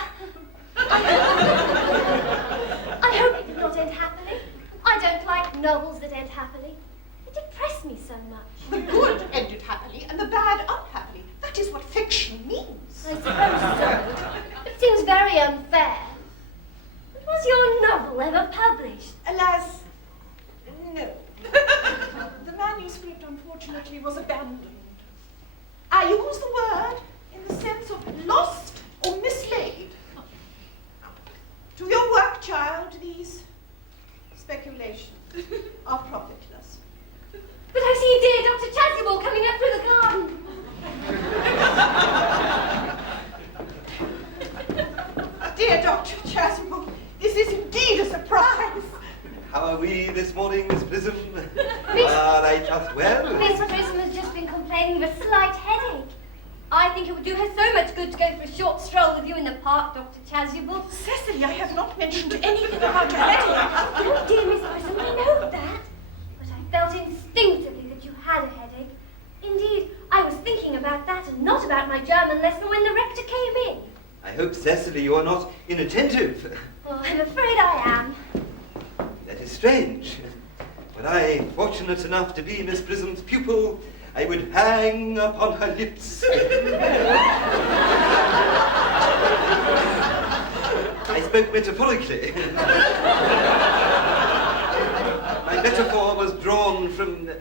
I hope it did not end happily. I don't like novels that end happily. They depress me so much. The good ended happily and the bad unhappily. That is what fiction means. I suppose so. It seems very unfair. But was your novel ever published? Alas, no. The manuscript, unfortunately, was abandoned. I use the word in the sense of lost or mislaid. To your work, child, these speculations are profitless. But I see dear Dr. Chasuble coming up through the garden. Dear Dr. Chasuble, this is indeed a surprise. How are we this morning, Miss Prism? Are I just well? Miss Prism has just been complaining of a slight headache. I think it would do her so much good to go for a short stroll with you in the park, Dr. Chasuble. Cecily, I have not mentioned anything about a headache. Oh, dear Miss Prism, I know that. But I felt instinctively that you had a headache. Indeed, I was thinking about that and not about my German lesson when the rector came in. I hope, Cecily, you are not inattentive. Oh, I'm afraid I am. That is strange. Were I fortunate enough to be Miss Prism's pupil, I would hang upon her lips. I spoke metaphorically. My metaphor was drawn from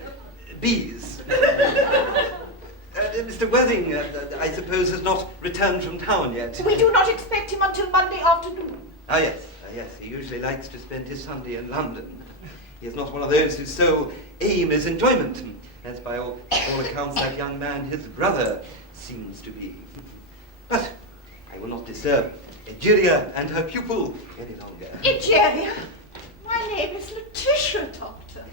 bees. Mr. Worthing, I suppose, has not returned from town yet. We do not expect him until Monday afternoon. Ah, yes. He usually likes to spend his Sunday in London. He is not one of those whose sole aim is enjoyment, as by all accounts that young man, his brother, seems to be. But I will not disturb Egeria and her pupil any longer. Egeria? My name is Letitia, Doctor.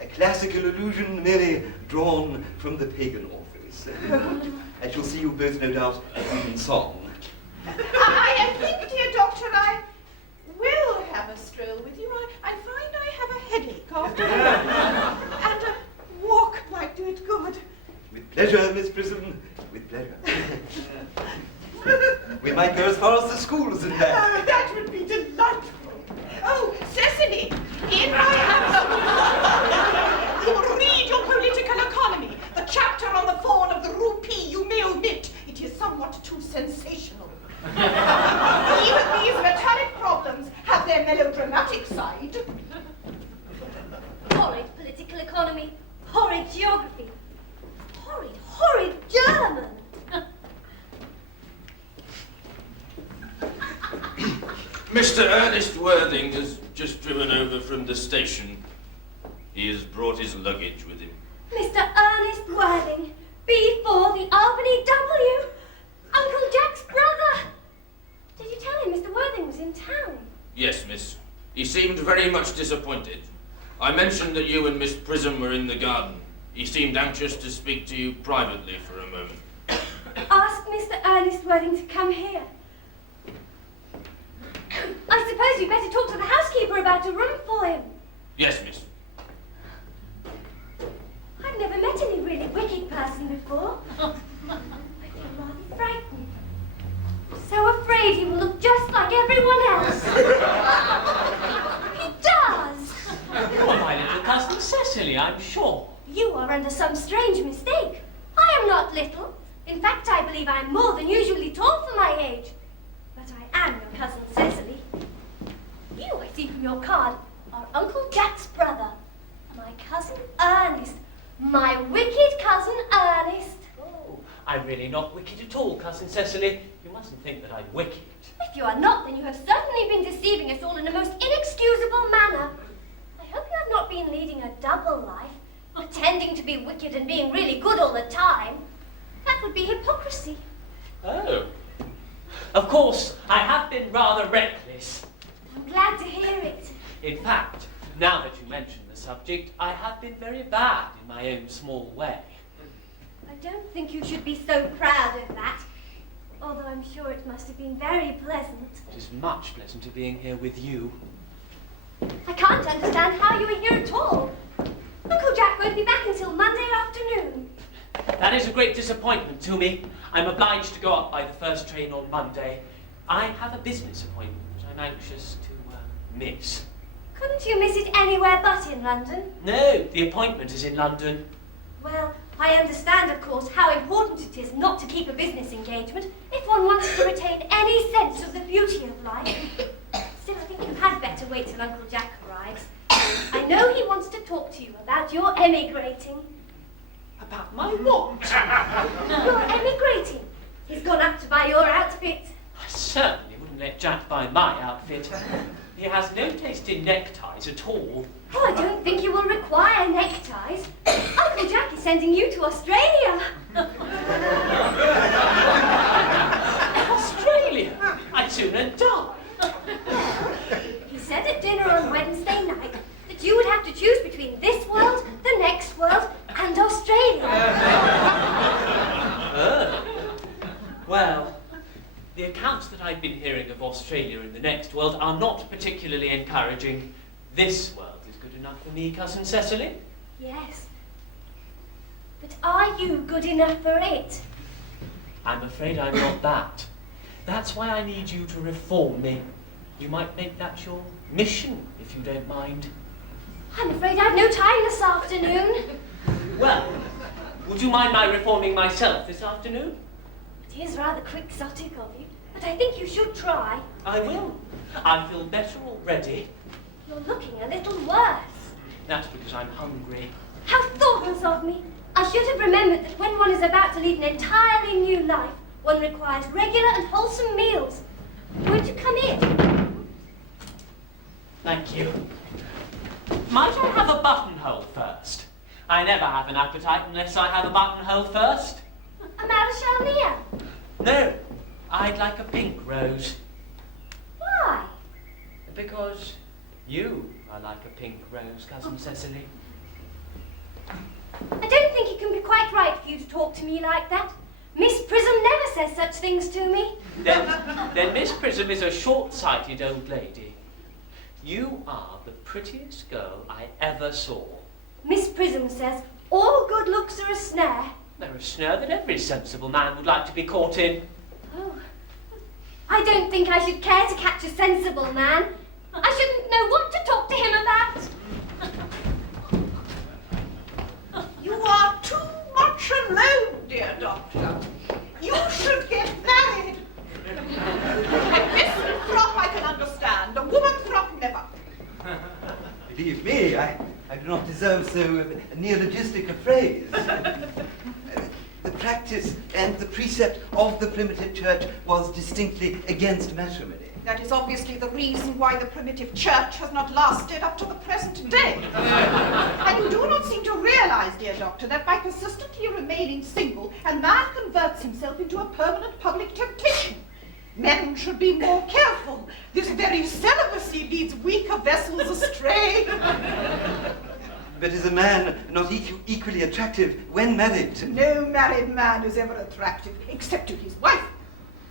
A classical allusion merely drawn from the pagan authors. I shall see you both, no doubt, in song. I think, dear Doctor, I will have a stroll with you. I find I have a headache after and a walk might do it good. With pleasure, Miss Prism, with pleasure. We might go as far as the schools and back. Oh, that would be delightful. Oh, Cecily, here I am. You read your political economy, the chapter on the fall of the rupee. You may omit. It is somewhat too sensational. Even these rhetoric problems have their melodramatic side. Horrid political economy, horrid geography, horrid German. Mr. Ernest Worthing has just driven over from the station. He has brought his luggage with him. Mr. Ernest Worthing, B4 the Albany W. Uncle Jack's brother. Did you tell him Mr. Worthing was in town? Yes, miss. He seemed very much disappointed. I mentioned that you and Miss Prism were in the garden. He seemed anxious to speak to you privately for a moment. Ask Mr. Ernest Worthing to come here. I suppose you'd better talk to the housekeeper about a room for him. Yes, miss. I've never met any really wicked person before. I feel rather frightened. So afraid he will look just like everyone else. He does. Well, my little cousin Cecily, I'm sure. You are under some strange mistake. I am not little. In fact, I believe I am more than usually tall for my age. But I am your cousin Cecily. You, I see from your card, are Uncle Jack's brother. My cousin Ernest. My wicked cousin Ernest. Oh, I'm really not wicked at all, cousin Cecily. You mustn't think that I'm wicked. If you are not, then you have certainly been deceiving us all in a most inexcusable manner. I hope you have not been leading a double life, pretending to be wicked and being really good all the time. That would be hypocrisy. Oh. Of course, I have been rather reckless. I'm glad to hear it. In fact, now that you mention the subject, I have been very bad in my own small way. I don't think you should be so proud of that. Although I'm sure it must have been very pleasant. It is much pleasanter being here with you. I can't understand how you are here at all. Uncle Jack won't be back until Monday afternoon. That is a great disappointment to me. I'm obliged to go up by the first train on Monday. I have a business appointment that I'm anxious to miss. Couldn't you miss it anywhere but in London? No, the appointment is in London. Well, I understand, of course, how important it is not to keep a business engagement if one wants to retain any sense of the beauty of life. Still, I think you had better wait till Uncle Jack arrives. I know he wants to talk to you about your emigrating. About my what? You're emigrating. He's gone up to buy your outfit. I certainly wouldn't let Jack buy my outfit. He has no taste in neckties at all. Oh, I don't think you will require neckties. Uncle Jack is sending you to Australia. Australia? I'd sooner die. He said at dinner on Wednesday night that you would have to choose between this world, the next world, and Australia. Well, the accounts that I've been hearing of Australia and the next world are not particularly encouraging. This world is good enough for me, cousin Cecily. Yes. But are you good enough for it? I'm afraid I'm not that. That's why I need you to reform me. You might make that your mission, if you don't mind. I'm afraid I've no time this afternoon. Well, would you mind my reforming myself this afternoon? It is rather quixotic of you, but I think you should try. I will. I feel better already. You're looking a little worse. That's because I'm hungry. How thoughtless of me. I should have remembered that when one is about to lead an entirely new life, one requires regular and wholesome meals. Won't you come in? Thank you. Might I have a buttonhole first? I never have an appetite unless I have a buttonhole first. A Marechal No, I'd like a pink rose. Why? Because you are like a pink rose, Cousin Cecily. I don't think it can be quite right for you to talk to me like that. Miss Prism never says such things to me. Then Miss Prism is a short-sighted old lady. You are the prettiest girl I ever saw. Miss Prism says all good looks are a snare. They're a snare that every sensible man would like to be caught in. Oh, I don't think I should care to catch a sensible man. I shouldn't know what to talk to him about. You are too much alone, dear doctor. You should get married. A Western frock I can understand. A woman frock never. Believe me, I do not deserve so neologistic a phrase. The practice and the precept of the primitive church was distinctly against matrimony. That is obviously the reason why the primitive church has not lasted up to the present day. And you do not seem to realize, dear doctor, that by persistently remaining single, a man converts himself into a permanent public temptation. Men should be more careful. This very celibacy leads weaker vessels astray. But is a man not equally attractive when married? No married man is ever attractive, except to his wife.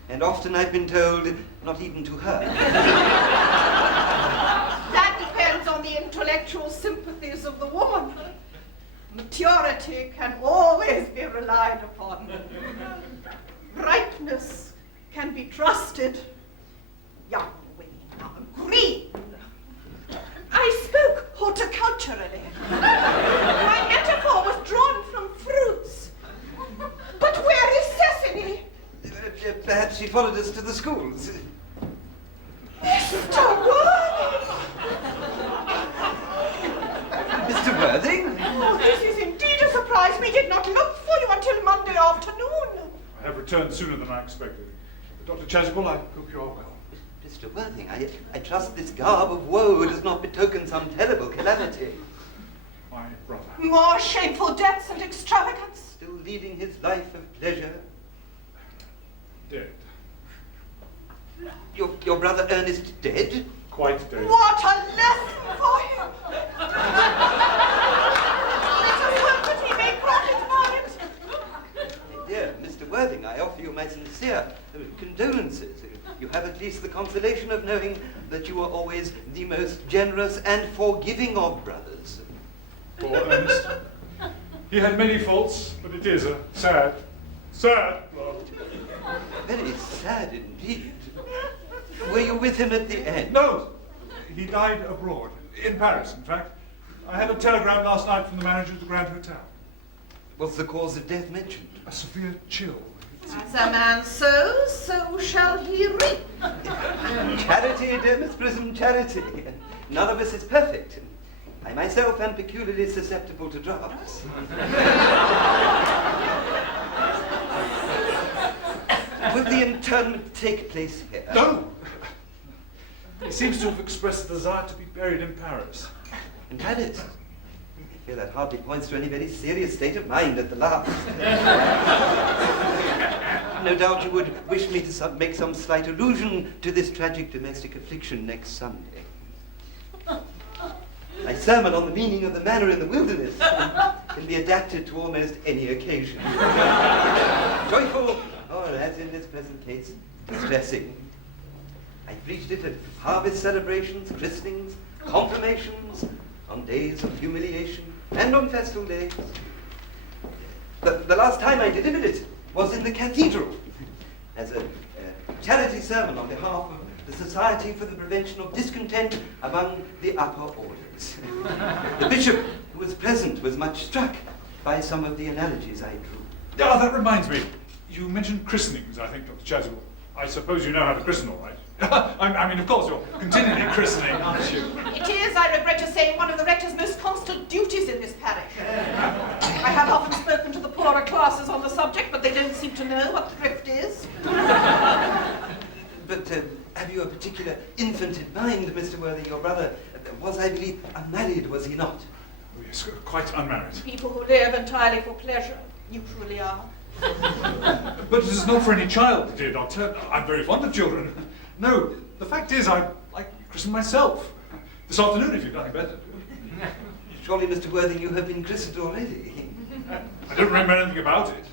And often I've been told, not even to her. That depends on the intellectual sympathies of the woman. Maturity can always be relied upon. Ripeness can be trusted. Young women are green. I spoke horticulturally. My metaphor was drawn from fruits. But where is Cecily? Perhaps she followed us to the schools. Mr. Worthing! Mr. Worthing? Oh, this is indeed a surprise. We did not look for you until Monday afternoon. I have returned sooner than I expected. Dr. Chasuble, I hope you are well. Mr. Worthing, I trust this garb of woe does not betoken some terrible calamity. My brother. More shameful deaths and extravagance. Still leading his life of pleasure. Dead. Your brother Ernest dead? Quite dead. What a lesson for him! Let us hope that he may profit by it. My dear Mr. Worthing, I offer you my sincere condolences. You have at least the consolation of knowing that you are always the most generous and forgiving of brothers. Poor Ernest. He had many faults, but it is a sad blow. Very sad indeed. Were you with him at the end? No, he died abroad, in Paris, in fact. I had a telegram last night from the manager of the Grand Hotel. Was the cause of death mentioned? A severe chill. As a man sows, so shall he reap. Charity, dear Miss Prism, charity. None of us is perfect. I myself am peculiarly susceptible to drafts. Will the interment take place here? No! He seems to have expressed a desire to be buried in Paris. In Paris? I feel that hardly points to any very serious state of mind at the last. No doubt you would wish me to make some slight allusion to this tragic domestic affliction next Sunday. My sermon on the meaning of the manna in the wilderness can be adapted to almost any occasion. Joyful, or as in this present case, distressing. I preached it at harvest celebrations, christenings, confirmations, on days of humiliation, and on festival days. The last time I delivered it was in the cathedral, as a charity sermon on behalf of the Society for the Prevention of Discontent among the Upper Orders. The bishop, who was present, was much struck by some of the analogies I drew. Ah, that reminds me. You mentioned christenings, I think, Dr. Chasuble. I suppose you know how to christen all right. I mean, of course, you're continually christening, aren't you? It is, I regret to say, one of the rector's most constant duties in this parish. I have often spoken to the poorer classes on the subject, but they don't seem to know what thrift is. But have you a particular infant in mind, Mr. Worthing? Your brother was, I believe, unmarried, was he not? Oh, yes, quite unmarried. People who live entirely for pleasure usually are. But it is not for any child, dear doctor. I'm very fond of children. No, the fact is, I like to christen myself. This afternoon, if you've nothing better to do. Surely, Mr. Worthing, you have been christened already. I don't remember anything about it.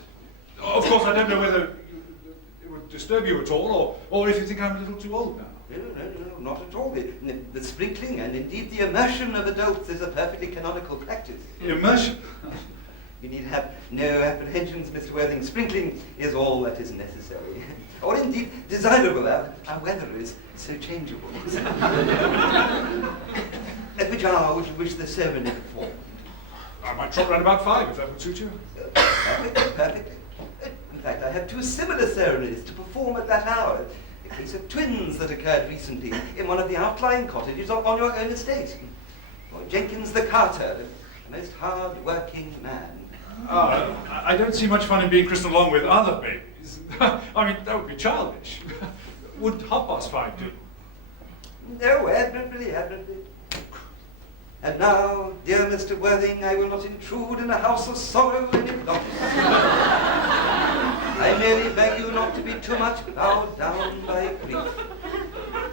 Of course, I don't know whether it would disturb you at all, or if you think I'm a little too old now. No, not at all. The sprinkling and indeed the immersion of adults is a perfectly canonical practice. Immersion? You need have no apprehensions, Mr. Worthing. Sprinkling is all that is necessary, or indeed desirable. Our weather is so changeable. At which hour would you wish the ceremony performed? I might trot round about 5, if that would suit you. Perfectly. In fact, I have 2 similar ceremonies to perform at that hour. A case of twins that occurred recently in one of the outlying cottages on your own estate. Lord Jenkins the carter, a most hard-working man. I don't see much fun in being christened along with other babies. I mean, that would be childish. Would 5:30 do? No, admirably. And now, dear Mr. Worthing, I will not intrude in a house of sorrow any longer. I merely beg you not to be too much bowed down by grief.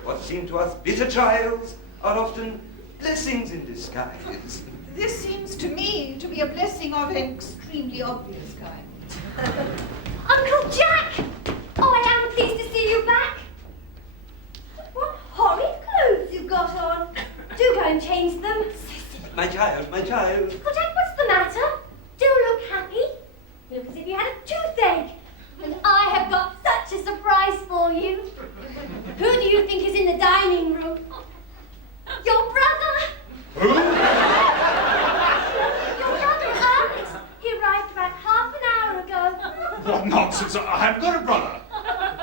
What seem to us bitter trials are often blessings in disguise. This seems to me to be a blessing of an extremely obvious kind. Uncle Jack! Oh, I am pleased to see you back. What horrid clothes you've got on. Do go and change them. My child. Uncle Jack, what's the matter? Do look happy. You look as if you had a toothache. And I have got such a surprise for you. Who do you think is in the dining room? Your brother. Who? Your brother, Earnest. He arrived about half an hour ago. What nonsense! I haven't got a brother.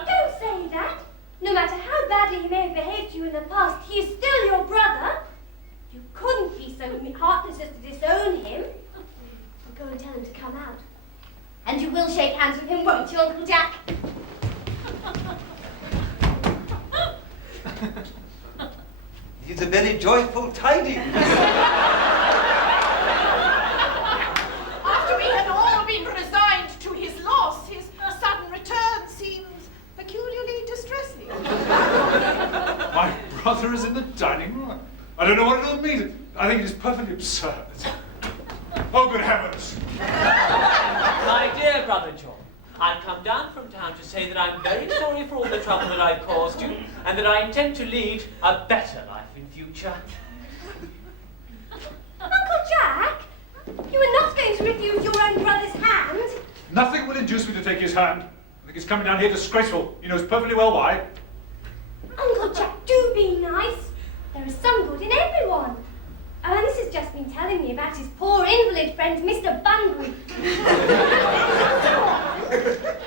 Don't say that. No matter how badly he may have behaved to you in the past, he is still your brother. You couldn't be so heartless as to disown him. I'll go and tell him to come out. And you will shake hands with him, won't you, Uncle Jack? These are very joyful tidings. After we had all been resigned to his loss, his sudden return seems peculiarly distressing. My brother is in the dining room. I don't know what it all means. I think it is perfectly absurd. Oh, good heavens! My dear brother John, I've come down from town to say that I'm very sorry for all the trouble that I've caused you, and that I intend to lead a better life in future. Uncle Jack, you are not going to refuse your own brother's hand. Nothing will induce me to take his hand. I think he's coming down here disgraceful. He knows perfectly well why. Uncle Jack, do be nice. There is some good in everyone. Ernest has just been telling me about his poor invalid friend, Mr. Bunbury.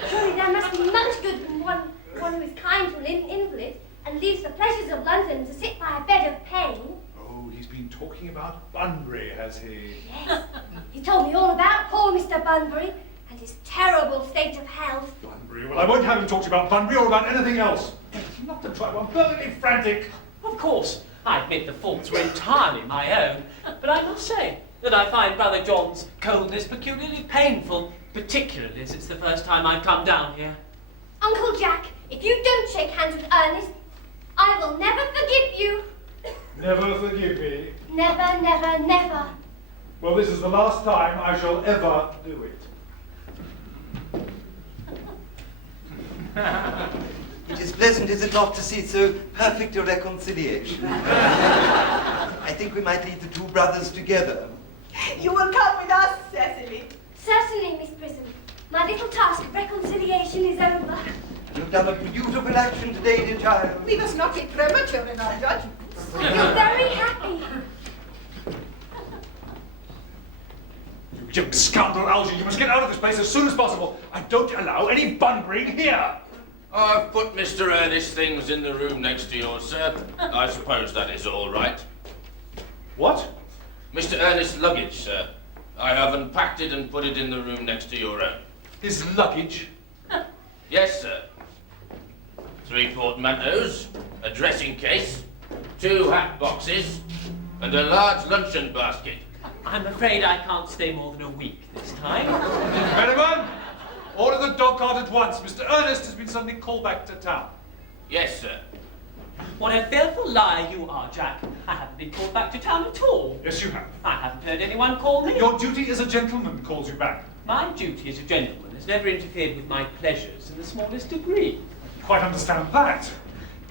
Surely there must be much good in one who is kind to an invalid and leaves the pleasures of London to sit by a bed of pain. Oh, he's been talking about Bunbury, has he? Yes, he told me all about poor Mr. Bunbury and his terrible state of health. Bunbury? Well, I won't have him talk about Bunbury or about anything else. Not the trouble. I'm perfectly frantic. Of course, I admit the faults were entirely my own, but I must say that I find Brother John's coldness peculiarly painful, particularly as it's the first time I've come down here. Uncle Jack, if you don't shake hands with Ernest, I will never forgive you. Never forgive me. Never, never, never. Well, this is the last time I shall ever do it. It is pleasant, is it not, to see so perfect a reconciliation? I think we might lead the 2 brothers together. You will come with us, Cecily. Certainly, Miss Prism. My little task of reconciliation is over. You've done a beautiful action today, dear child. We must not be premature in our judgments. You're very happy. You young scoundrel, Algy, you must get out of this place as soon as possible. I don't allow any bunburying here. I've put Mr. Earnest's things in the room next to yours, sir. I suppose that is all right. What? Mr. Earnest's luggage, sir. I have unpacked it and put it in the room next to your own. His luggage? Yes, sir. 3 portmanteaus, a dressing case, 2 hat boxes, and a large luncheon basket. I'm afraid I can't stay more than a week this time. Anyone? Order the dog cart at once. Mr. Earnest has been suddenly called back to town. Yes, sir. What a fearful liar you are, Jack. I haven't been called back to town at all. Yes, you have. I haven't heard anyone call me. Your duty as a gentleman calls you back. My duty as a gentleman has never interfered with my pleasures in the smallest degree. Quite understand that.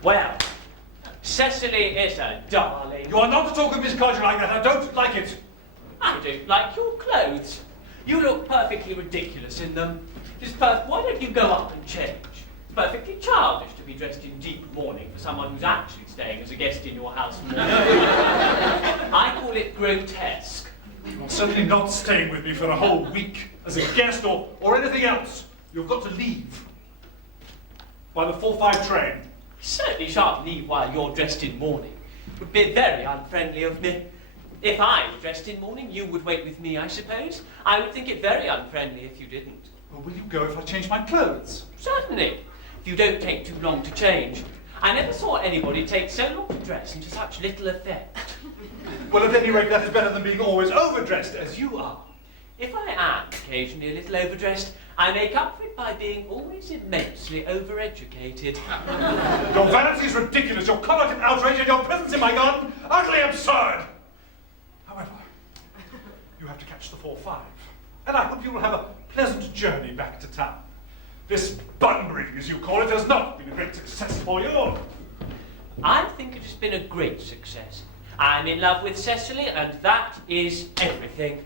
Well, Cecily is a darling. You are not to talk of Miss Cardew like that. I don't like it. I don't like your clothes. You look perfectly ridiculous in them. Why don't you go up and change? It's perfectly childish to be dressed in deep mourning for someone who's actually staying as a guest in your house. I call it grotesque. You're certainly not staying with me for a whole week as a guest or anything else. You've got to leave by the 4:05 train. You certainly shan't leave while you're dressed in mourning. It would be very unfriendly of me. If I were dressed in mourning, you would wait with me, I suppose. I would think it very unfriendly if you didn't. Well, will you go if I change my clothes? Certainly, if you don't take too long to change. I never saw anybody take so long to dress and to such little effect. Well, at any rate, that is better than being always overdressed, as you are. If I am occasionally a little overdressed, I make up for it by being always immensely overeducated. Your vanity is ridiculous, your conduct an outrage, and your presence in my garden utterly absurd. However, you have to catch the 4:05, and I hope you will have a pleasant journey back to town. This bunburying, as you call it, has not been a great success for you. I think it has been a great success. I'm in love with Cecily, and that is everything.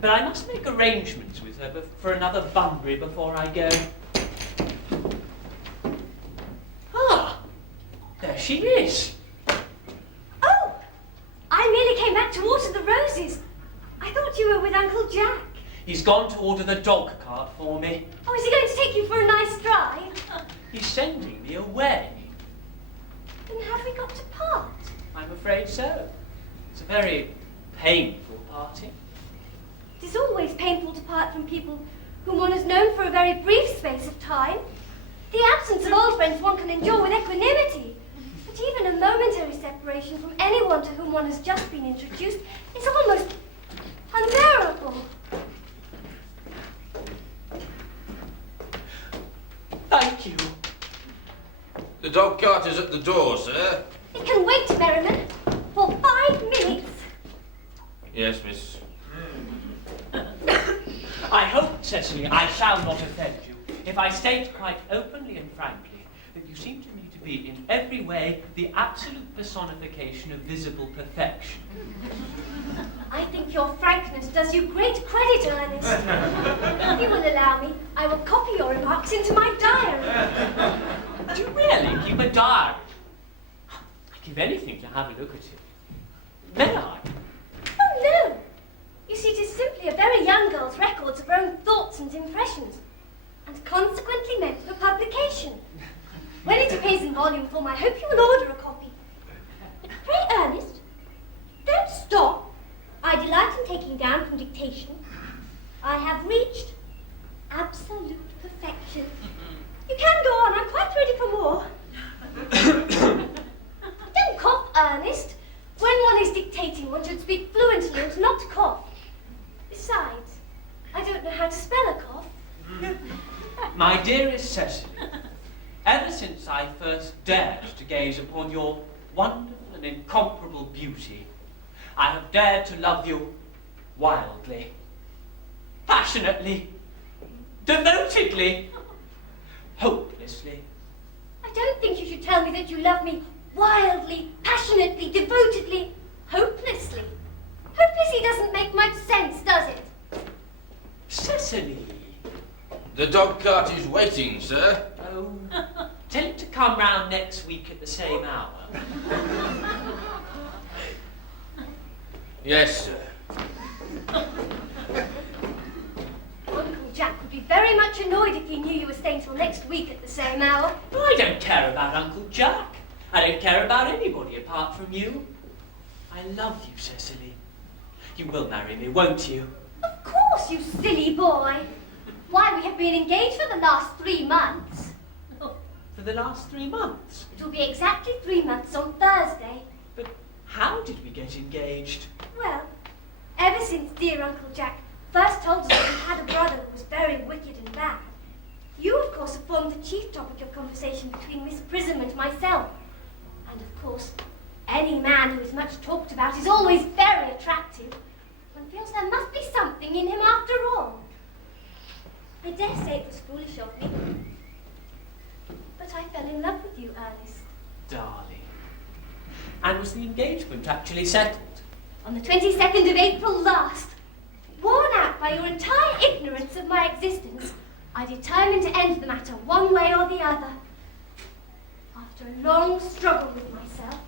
But I must make arrangements with her for another Bunbury before I go. Ah, there she is. Oh, I merely came back to water the roses. I thought you were with Uncle Jack. He's gone to order the dog cart for me. Oh, is he going to take you for a nice drive? He's sending me away. Then have we got to part? I'm afraid so. It's a very painful parting. It is always painful to part from people whom one has known for a very brief space of time. The absence of old friends one can endure with equanimity. But even a momentary separation from anyone to whom one has just been introduced is almost unbearable. Thank you. The dog cart is at the door, sir. It can wait, Merriman, for 5 minutes. Yes, miss. I hope, Cecily, I shall not offend you if I state quite openly and frankly that you seem to me to be in every way the absolute personification of visible perfection. I think your frankness does you great credit, Ernest. If you will allow me, I will copy your remarks into my diary. Do you really keep a diary? I'd give anything to have a look at it. May I? Oh, no. You see, it is simply a very young girl's records of her own thoughts and impressions, and consequently meant for publication. When it appears in volume form, I hope you will order a copy. Pray, Ernest, don't stop. I delight in taking down from dictation. I have reached absolute perfection. You can go on, I'm quite ready for more. Don't cough, Ernest. When one is dictating, one should speak fluently and not cough. Besides, I don't know how to spell a cough. My dearest Cecily, ever since I first dared to gaze upon your wonderful and incomparable beauty, I have dared to love you wildly, passionately, devotedly, hopelessly. I don't think you should tell me that you love me wildly, passionately, devotedly, hopelessly. Hopelessly doesn't make much sense, does it? Cecily. The dog cart is waiting, sir. Oh, come round next week at the same hour? Yes, sir. Uncle Jack would be very much annoyed if he knew you were staying till next week at the same hour. I don't care about Uncle Jack. I don't care about anybody apart from you. I love you, Cecily. You will marry me, won't you? Of course, you silly boy. Why, we have been engaged for the last 3 months. For the last 3 months? It will be exactly 3 months on Thursday. But how did we get engaged? Well, ever since dear Uncle Jack first told us that he had a brother who was very wicked and bad, you, of course, have formed the chief topic of conversation between Miss Prism and myself. And, of course, any man who is much talked about is always very attractive. One feels there must be something in him after all. I dare say it was foolish of me, but I fell in love with you, Ernest. Darling. And was the engagement actually settled? On the 22nd of April last, worn out by your entire ignorance of my existence, I determined to end the matter one way or the other. After a long struggle with myself,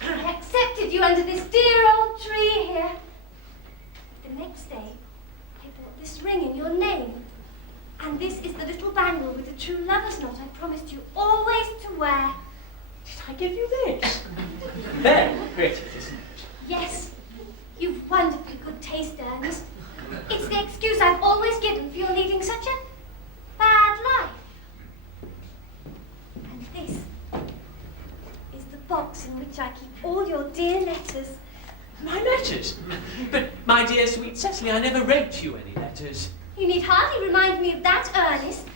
I accepted you under this dear old tree here. The next day, I bought this ring in your name. And this is the little bangle with the true lover's knot I promised you always to wear. Did I give you this? Very pretty, isn't it? Yes, you've wonderfully good taste, Ernest. It's the excuse I've always given for your leading such a bad life. And this is the box in which I keep all your dear letters. My letters? But, my dear sweet Cecily, I never wrote you any letters. You need hardly remind me of that, Ernest.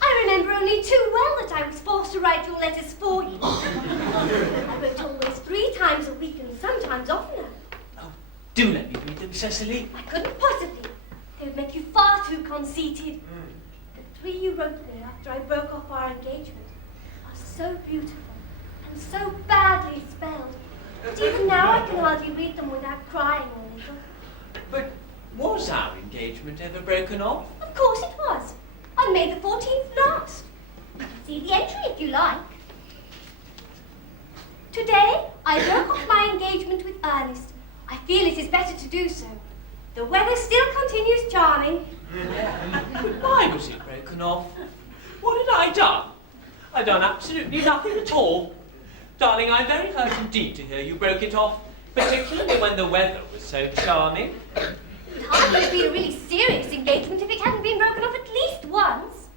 I remember only too well that I was forced to write your letters for you. I wrote always 3 times a week and sometimes oftener. Oh, do let me read them, Cecily. I couldn't possibly. They would make you far too conceited. The 3 you wrote me after I broke off our engagement are so beautiful and so badly spelled that even now I can hardly read them without crying a little. But was our engagement ever broken off? Of course it was. On May the 14th last. You can see the entry if you like. Today, I broke off my engagement with Ernest. I feel it is better to do so. The weather still continues charming. But why was it broken off? What had I done? I'd done absolutely nothing at all. Darling, I'm very hurt indeed to hear you broke it off, particularly when the weather was so charming. It would hardly have been a really serious engagement if it hadn't been broken off at least once.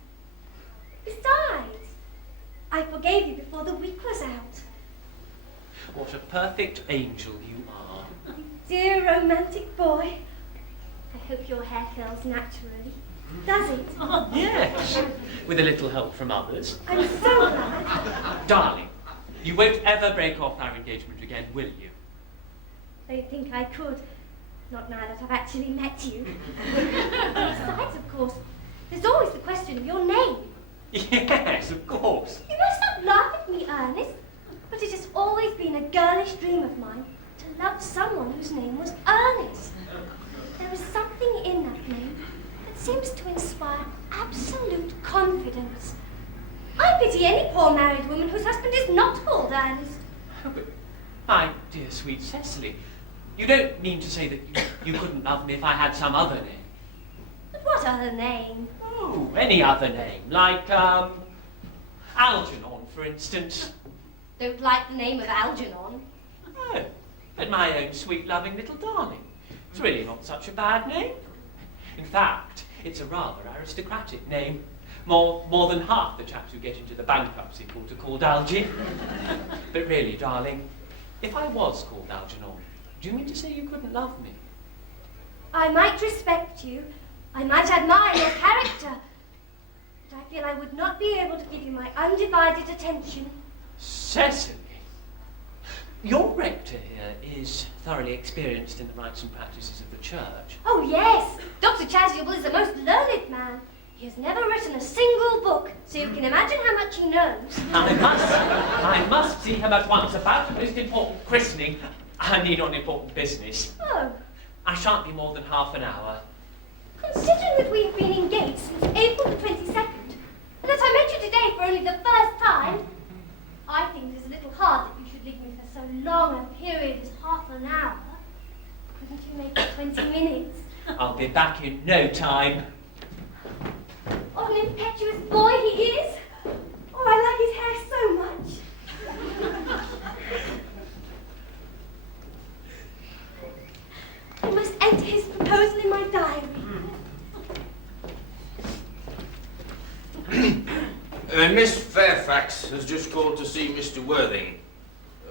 Besides, I forgave you before the week was out. What a perfect angel you are. Dear romantic boy. I hope your hair curls naturally. Does it? Yes, with a little help from others. I'm so glad. Darling, you won't ever break off our engagement again, will you? I don't think I could. Not now that I've actually met you. Besides, of course, there's always the question of your name. Yes, of course. You must not laugh at me, Ernest, but it has always been a girlish dream of mine to love someone whose name was Earnest. There is something in that name that seems to inspire absolute confidence. I pity any poor married woman whose husband is not called Earnest. Oh, but, my dear sweet Cecily, you don't mean to say that you couldn't love me if I had some other name? But what other name? Oh, any other name, like, Algernon, for instance. Don't like the name of Algernon. Oh, but my own sweet, loving little darling. It's really not such a bad name. In fact, it's a rather aristocratic name. More than half the chaps who get into the bankruptcy court are called Algy. But really, darling, if I was called Algernon, do you mean to say you couldn't love me? I might respect you, I might admire your character, but I feel I would not be able to give you my undivided attention. Cecily, your rector here is thoroughly experienced in the rites and practices of the church. Oh yes, Dr. Chasuble is a most learned man. He has never written a single book, so you can imagine how much he knows. I must see him at once about a most important christening. I mean on important business. Oh. I shan't be more than half an hour. Considering that we've been engaged since April the 22nd, and that I met you today for only the first time, I think it is a little hard that you should leave me for so long a period as half an hour. Couldn't you make it 20 minutes? I'll be back in no time. What an impetuous boy he is! Oh, I like his hair so much. I must enter his proposal in my diary. Miss Fairfax has just called to see Mr. Worthing.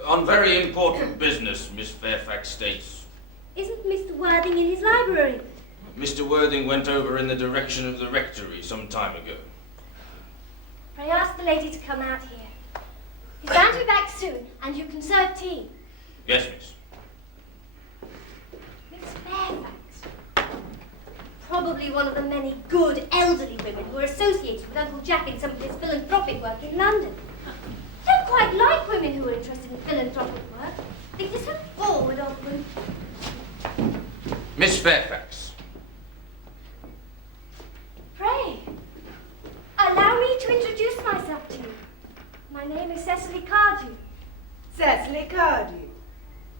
On very important business, Miss Fairfax states. Isn't Mr. Worthing in his library? Mr. Worthing went over in the direction of the rectory some time ago. Pray ask the lady to come out here. He's bound to be back soon, and you can serve tea. Yes, miss. Miss Fairfax. Probably one of the many good elderly women who are associated with Uncle Jack in some of his philanthropic work in London. I don't quite like women who are interested in philanthropic work. They just so forward of them. Miss Fairfax. Pray, allow me to introduce myself to you. My name is Cecily Cardew. Cecily Cardew.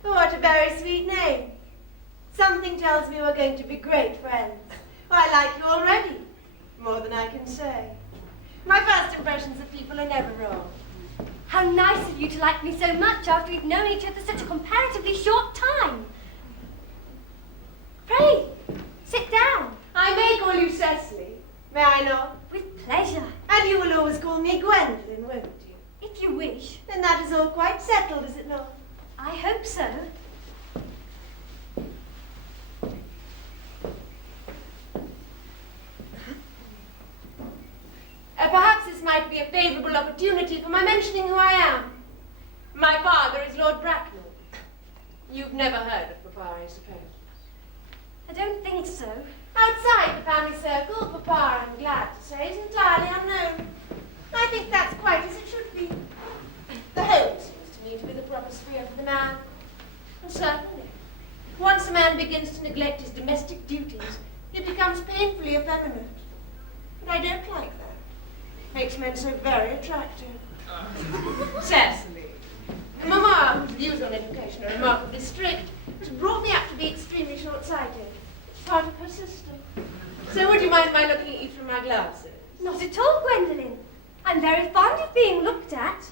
What a very sweet name. Something tells me we're going to be great friends. I like you already, more than I can say. My first impressions of people are never wrong. How nice of you to like me so much after we've known each other such a comparatively short time. Pray, sit down. I may call you Cecily, may I not? With pleasure. And you will always call me Gwendolyn, won't you? If you wish. Then that is all quite settled, is it not? I hope so. Perhaps this might be a favourable opportunity for my mentioning who I am. My father is Lord Bracknell. You've never heard of Papa, I suppose. I don't think so. Outside the family circle, Papa, I'm glad to say, is entirely unknown. I think that's quite as it should be. The home seems to me to be the proper sphere for the man. And certainly, once a man begins to neglect his domestic duties, he becomes painfully effeminate. And I don't like that. Makes men so very attractive. Cecily. Mamma, whose views on education are remarkably strict, has brought me up to be extremely short-sighted. It's part of her system. So would you mind my looking at you through my glasses? Not at all, Gwendolyn. I'm very fond of being looked at.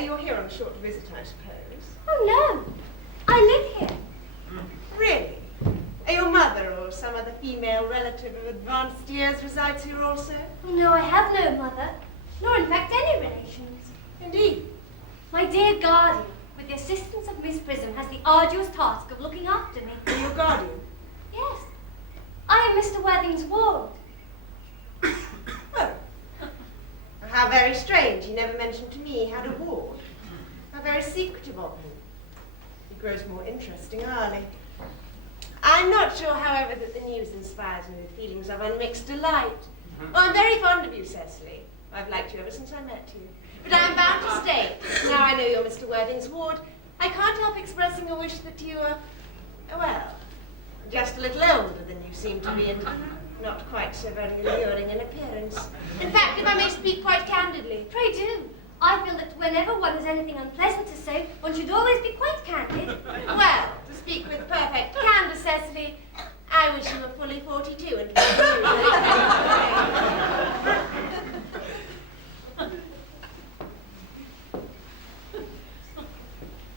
You're here on a short visit, I suppose. Oh, no. I live here. Really? Your mother or some other female relative of advanced years resides here also? No, I have no mother, nor in fact any relations. Indeed. My dear guardian, with the assistance of Miss Prism, has the arduous task of looking after me. Your guardian? Yes. I am Mr. Worthing's ward. Oh. How very strange. He never mentioned to me he had a ward. How very secretive of him. He grows more interesting hourly. I'm not sure, however, that the news inspires me with feelings of unmixed delight. Oh, I'm very fond of you, Cecily. I've liked you ever since I met you. But I'm bound to state, now I know you're Mr. Worthing's ward, I can't help expressing a wish that you are, well, just a little older than you seem to be, and not quite so very alluring in appearance. In fact, if I may speak quite candidly. Pray do. I feel that whenever one has anything unpleasant to say, one should always be quite candid. Well, to speak with perfect candour, Cecily, I wish you were fully 42 and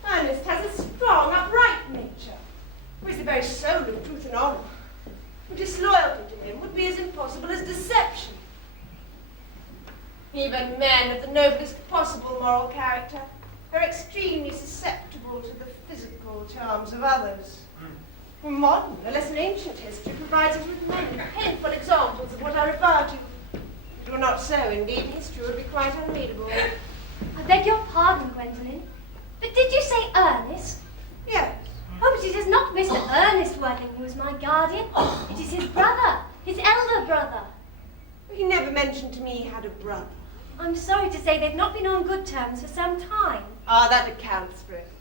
Ernest has a strong, upright nature, who is the very soul of truth and honour. Disloyalty to him would be as impossible as deception. Even men of the noblest possible moral character are extremely susceptible to the physical charms of others. Modern, no less than ancient history, provides us with many painful examples of what I refer to. If it were not so, indeed, history would be quite unreadable. I beg your pardon, Gwendolyn, but did you say Ernest? Yes. Oh, but it is not Mr. Ernest Worthing who is my guardian. It is his brother, his elder brother. He never mentioned to me he had a brother. I'm sorry to say they've not been on good terms for some time. Ah, that accounts for it.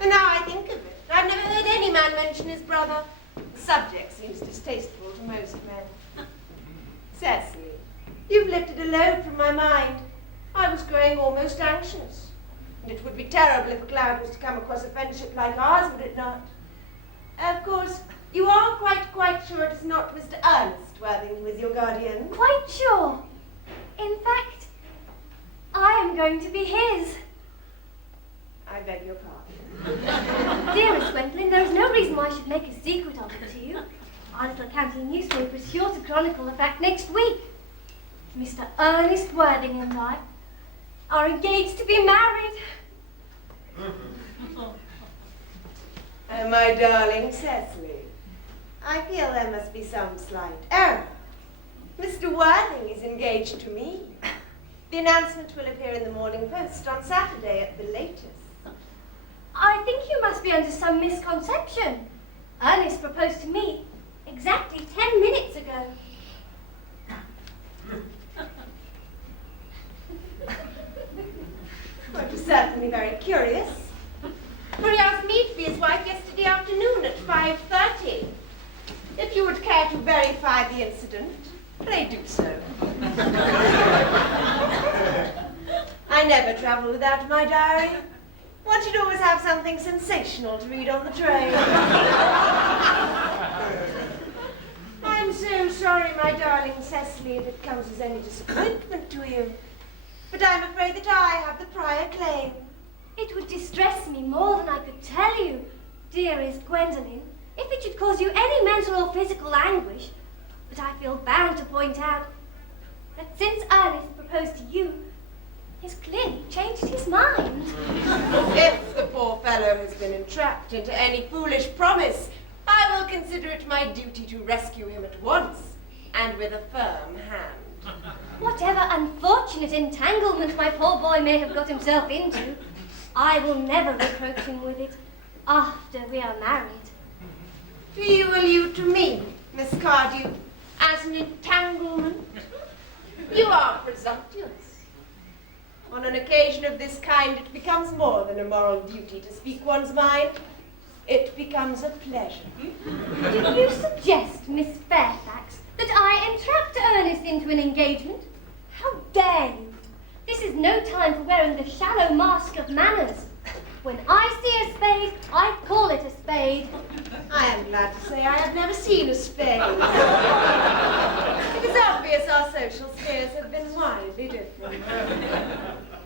And now I think of it, I've never heard any man mention his brother. The subject seems distasteful to most men. Cecily, you've lifted a load from my mind. I was growing almost anxious. And it would be terrible if a cloud was to come across a friendship like ours, would it not? Of course, you are quite sure it is not Mr. Earnest Worthing who is your guardian? Quite sure. In fact, I am going to be his. I beg your pardon. Dearest Gwendolyn, there is no reason why I should make a secret of it to you. Our little county newspaper is sure to chronicle the fact next week. Mr. Ernest Worthing and I are engaged to be married. Oh, my darling Cecily, I feel there must be some slight error. Mr. Worthing is engaged to me. The announcement will appear in the Morning Post on Saturday at the latest. I think you must be under some misconception. Ernest proposed to me exactly 10 minutes ago. Well, it was certainly very curious. For he asked me to be his wife yesterday afternoon at 5:30. If you would care to verify the incident, pray do so. I never travel without my diary. One should always have something sensational to read on the train. I'm so sorry, my darling Cecily, if it comes as any disappointment to you. But I'm afraid that I have the prior claim. It would distress me more than I could tell you, dearest Gwendolyn, if it should cause you any mental or physical anguish. But I feel bound to point out that since Ernest proposed to you, he's clearly changed his mind. If the poor fellow has been entrapped into any foolish promise, I will consider it my duty to rescue him at once, and with a firm hand. Whatever unfortunate entanglement my poor boy may have got himself into, I will never reproach him with it after we are married. Do you allude to me, Miss Cardew, as an entanglement? You are presumptuous. On an occasion of this kind, it becomes more than a moral duty to speak one's mind. It becomes a pleasure. Do you suggest, Miss Fairfax, that I entrapped Ernest into an engagement? How dare you? This is no time for wearing the shallow mask of manners. When I see a spade, I call it a spade. I am glad to say I have never seen a spade. It is obvious our social spheres have been widely different.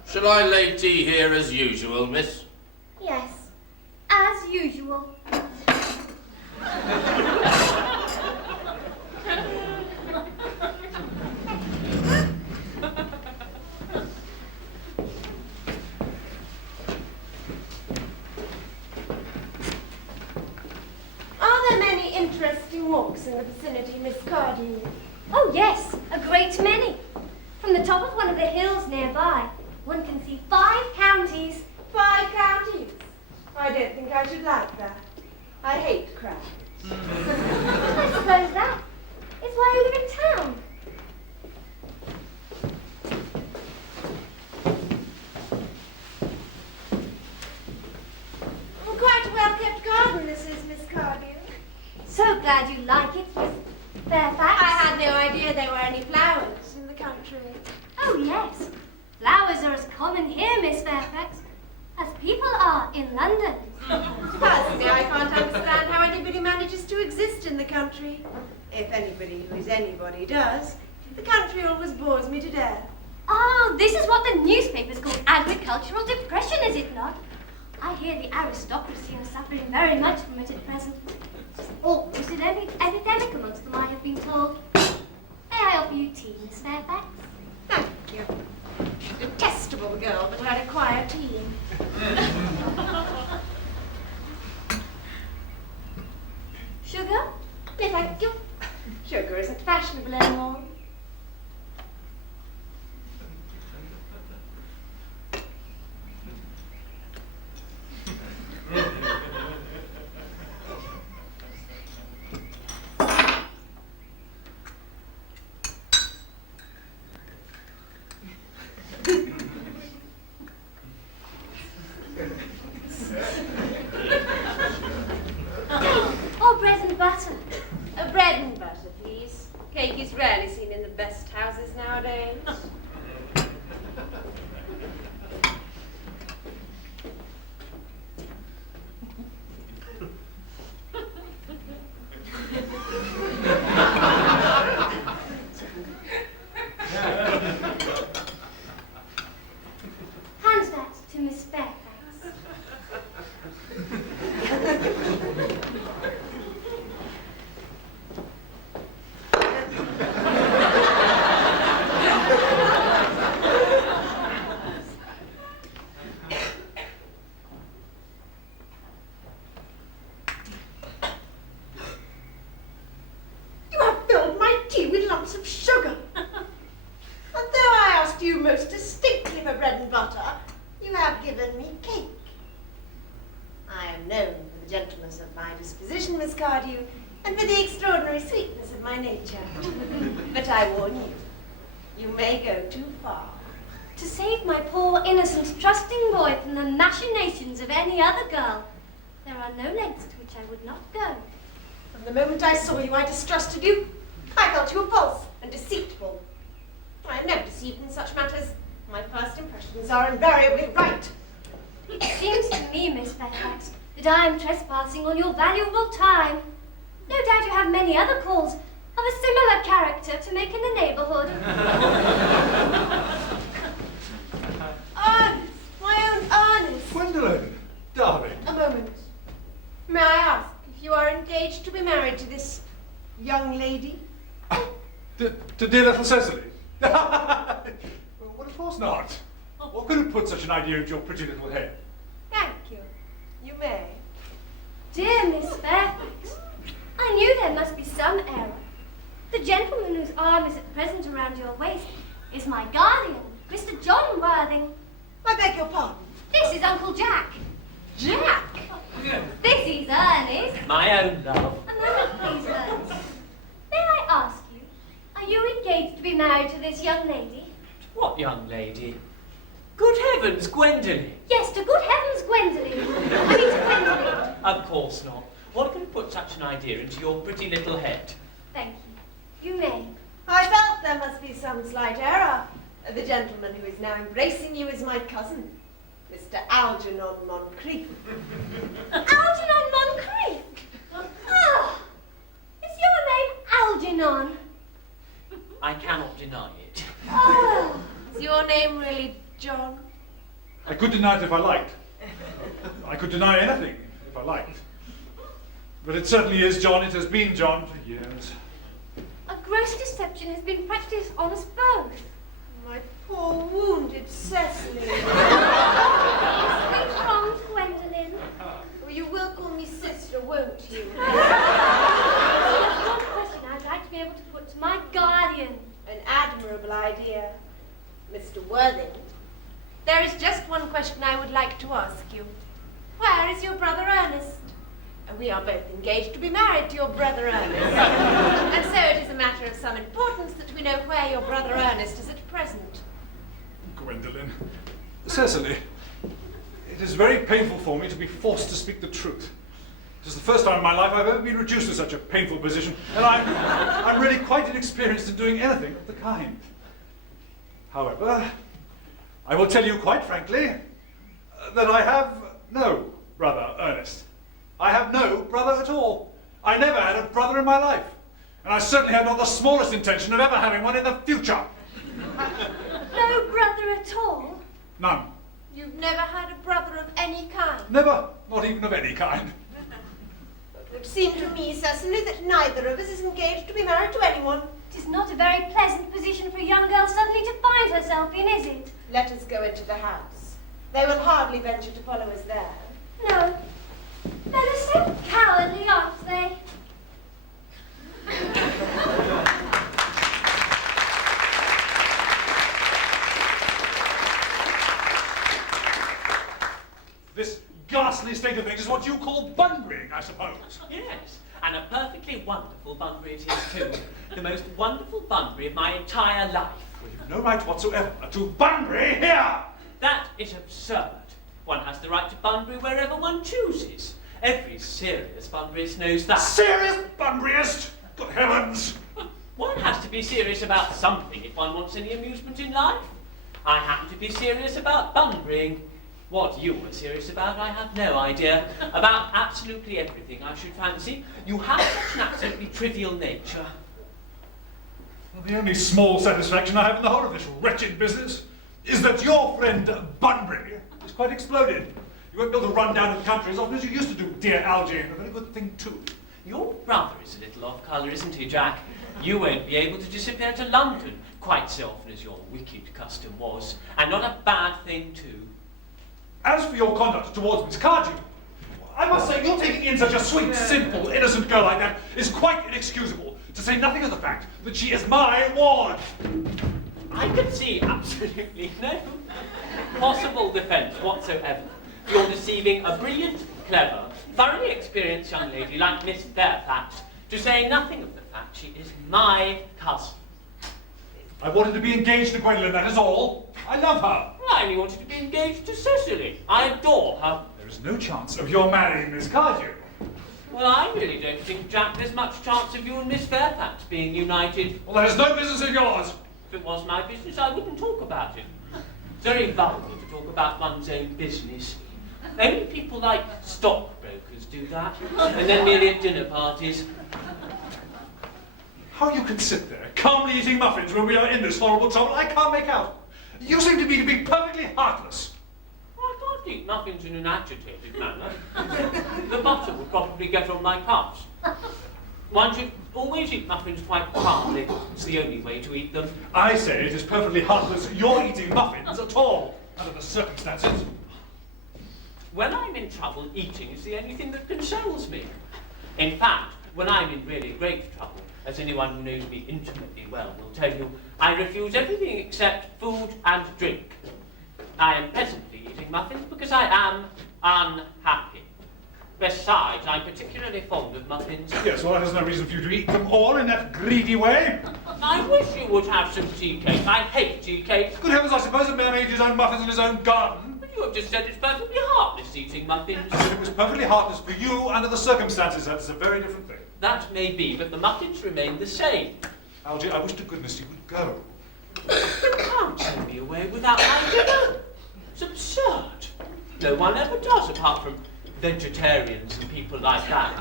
Shall I lay tea here as usual, miss? Yes, as usual. Are there many interesting walks in the vicinity, Miss Cardew? Oh yes, a great many. From the top of one of the hills nearby, one can see 5 counties. 5 counties? I don't think I should like that. I hate crowds. I suppose that is why you live in town. Quite a well-kept garden this is, Miss Cardew. So glad you like it, Miss Fairfax. I had no idea there were any flowers in the country. Oh yes, flowers are as common here, Miss Fairfax, as people are in London. Personally, I can't understand how anybody manages to exist in the country. If anybody who is anybody does, the country always bores me to death. Oh, this is what the newspapers call agricultural depression, is it not? I hear the aristocracy are suffering very much from it at present. It's almost an epidemic amongst them, I have been told. May I offer you tea, Miss Fairfax? Thank you. Detestable girl, but I require tea. Sugar? No, thank you. Sugar isn't fashionable anymore. Or bread and butter? Bread and butter, please. Cake is rarely seen given me cake. I am known for the gentleness of my disposition, Miss Cardew, and for the extraordinary sweetness of my nature. But I warn you, you may go too far. To save my poor, innocent, trusting boy from the machinations of any other girl, there are no lengths to which I would not go. From the moment I saw you, I distrusted you. I felt you were false and deceitful. I am never deceived in such matters. My first impressions are invariably right. It seems to me, Miss Fairfax, that I am trespassing on your valuable time. No doubt you have many other calls of a similar character to make in the neighbourhood. Ernest, my own Ernest. Gwendolen, darling. A moment. May I ask if you are engaged to be married to this young lady? To dear little Cecily? Well, of course not. What could have put such an idea into your pretty little head? Thank you. You may. Dear Miss Fairfax, I knew there must be some error. The gentleman whose arm is at present around your waist is my guardian, Mr. John Worthing. I beg your pardon. This is Uncle Jack. Jack? This is Ernest. My own love. A moment, please, Ernest. May I ask you, are you engaged to be married to this young lady? What young lady? Good heavens, Gwendolen! Yes, to good heavens, Gwendolen. I mean to Gwendolen. Of course not. What could have put such an idea into your pretty little head? Thank you. You may. I felt there must be some slight error. The gentleman who is now embracing you is my cousin, Mr. Algernon Moncrief. Algernon Moncrief? Ah! Is your name Algernon? I cannot deny it. Oh! Is your name really John? I could deny it if I liked. I could deny anything if I liked. But it certainly is John. It has been John for years. A gross deception has been practiced on us both. My poor wounded Cecily. Sweet wrongs, Gwendolen. Well, you will call me sister, won't you? There's one question I'd like to be able to put to my guardian. An admirable idea, Mr. Worthing. There is just one question I would like to ask you. Where is your brother Ernest? We are both engaged to be married to your brother Ernest. And so it is a matter of some importance that we know where your brother Ernest is at present. Gwendolen. Cecily, it is very painful for me to be forced to speak the truth. It is the first time in my life I've ever been reduced to such a painful position, and I'm really quite inexperienced in doing anything of the kind. However, I will tell you quite frankly that I have no brother Ernest. I have no brother at all. I never had a brother in my life, and I certainly have not the smallest intention of ever having one in the future. No brother at all? None. You've never had a brother of any kind? Never, not even of any kind. It would seem to me, Cecily, that neither of us is engaged to be married to anyone. It is not a very pleasant position for a young girl suddenly to find herself in, is it? Let us go into the house. They will hardly venture to follow us there. No. Men are so cowardly, aren't they? This ghastly state of things is what you call bunburying, I suppose. Yes, and a perfectly wonderful Bunbury it is too. The most wonderful Bunbury of my entire life. Well, you've no right whatsoever to Bunbury here! That is absurd. One has the right to Bunbury wherever one chooses. Every serious Bunburyist knows that. Serious Bunburyist? Good heavens! One has to be serious about something if one wants any amusement in life. I happen to be serious about Bunburying. What you were serious about, I have no idea. About absolutely everything, I should fancy. You have such an absolutely trivial nature. Well, the only small satisfaction I have in the whole of this wretched business is that your friend Bunbury is quite exploded. You won't be able to run down to the country as often as you used to do, dear Algy, and a very good thing too. Your brother is a little off colour, isn't he, Jack? You won't be able to disappear to London quite so often as your wicked custom was, and not a bad thing too. As for your conduct towards Miss Cardew, I must say your taking in such a sweet, simple, innocent girl like that is quite inexcusable, to say nothing of the fact that she is my ward. I can see absolutely no possible defence whatsoever for your deceiving a brilliant, clever, thoroughly experienced young lady like Miss Fairfax, to say nothing of the fact she is my cousin. I wanted to be engaged to Gwendolen, that is all. I love her. Well, I only wanted to be engaged to Cecily. I adore her. There is no chance of your marrying Miss Cardew. Well, I really don't think, Jack, there's much chance of you and Miss Fairfax being united. Well, that is no business of yours. If it was my business, I wouldn't talk about it. It's very vulgar to talk about one's own business. Only people like stockbrokers do that, and then merely at dinner parties. How you can sit there, calmly eating muffins when we are in this horrible trouble, I can't make out. You seem to me to be perfectly heartless. Well, I can't eat muffins in an agitated manner. The butter would probably get on my cuffs. One should always eat muffins quite calmly. It's the only way to eat them. I say it is perfectly heartless you're eating muffins at all, under the circumstances. When I'm in trouble, eating is the only thing that consoles me. In fact, when I'm in really great trouble, as anyone who knows me intimately well will tell you, I refuse everything except food and drink. I am presently eating muffins because I am unhappy. Besides, I'm particularly fond of muffins. Yes, well, that is no reason for you to eat them all in that greedy way. I wish you would have some tea cake. I hate tea cake. Good heavens, I suppose a man may eat his own muffins in his own garden. But you have just said it's perfectly heartless eating muffins. If it was perfectly heartless for you under the circumstances, that is a very different thing. That may be, but the muffins remain the same. Algy, I wish to goodness you would go. You can't send me away without my dinner. It's absurd. No one ever does, apart from vegetarians and people like that.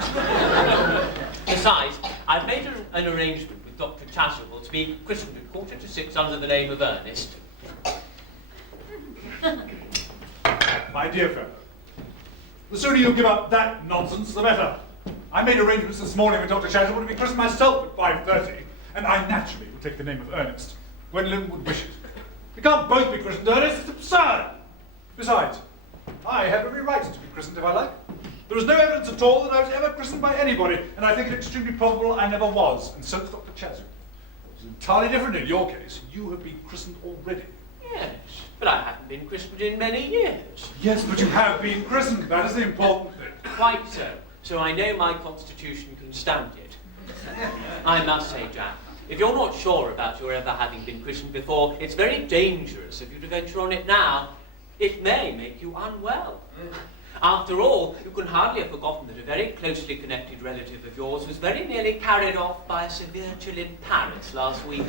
Besides, I've made an arrangement with Dr. Chasuble to be christened at 5:45 under the name of Earnest. My dear fellow, the sooner you give up that nonsense, the better. I made arrangements this morning with Dr. Chasuble to be christened myself at 5:30, and I naturally would take the name of Earnest. Gwendolen would wish it. We can't both be christened Earnest, it's absurd. Besides, I have every right to be christened if I like. There is no evidence at all that I was ever christened by anybody, and I think it extremely probable I never was, and so does Dr. Chasuble. It's entirely different in your case. You have been christened already. Yes, but I haven't been christened in many years. Yes, but you have been christened. That is the important thing. Quite so. So I know my constitution can stand it. I must say, Jack, if you're not sure about your ever having been christened before, it's very dangerous of you to venture on it now. It may make you unwell. After all, you can hardly have forgotten that a very closely connected relative of yours was very nearly carried off by a severe chill in Paris last week.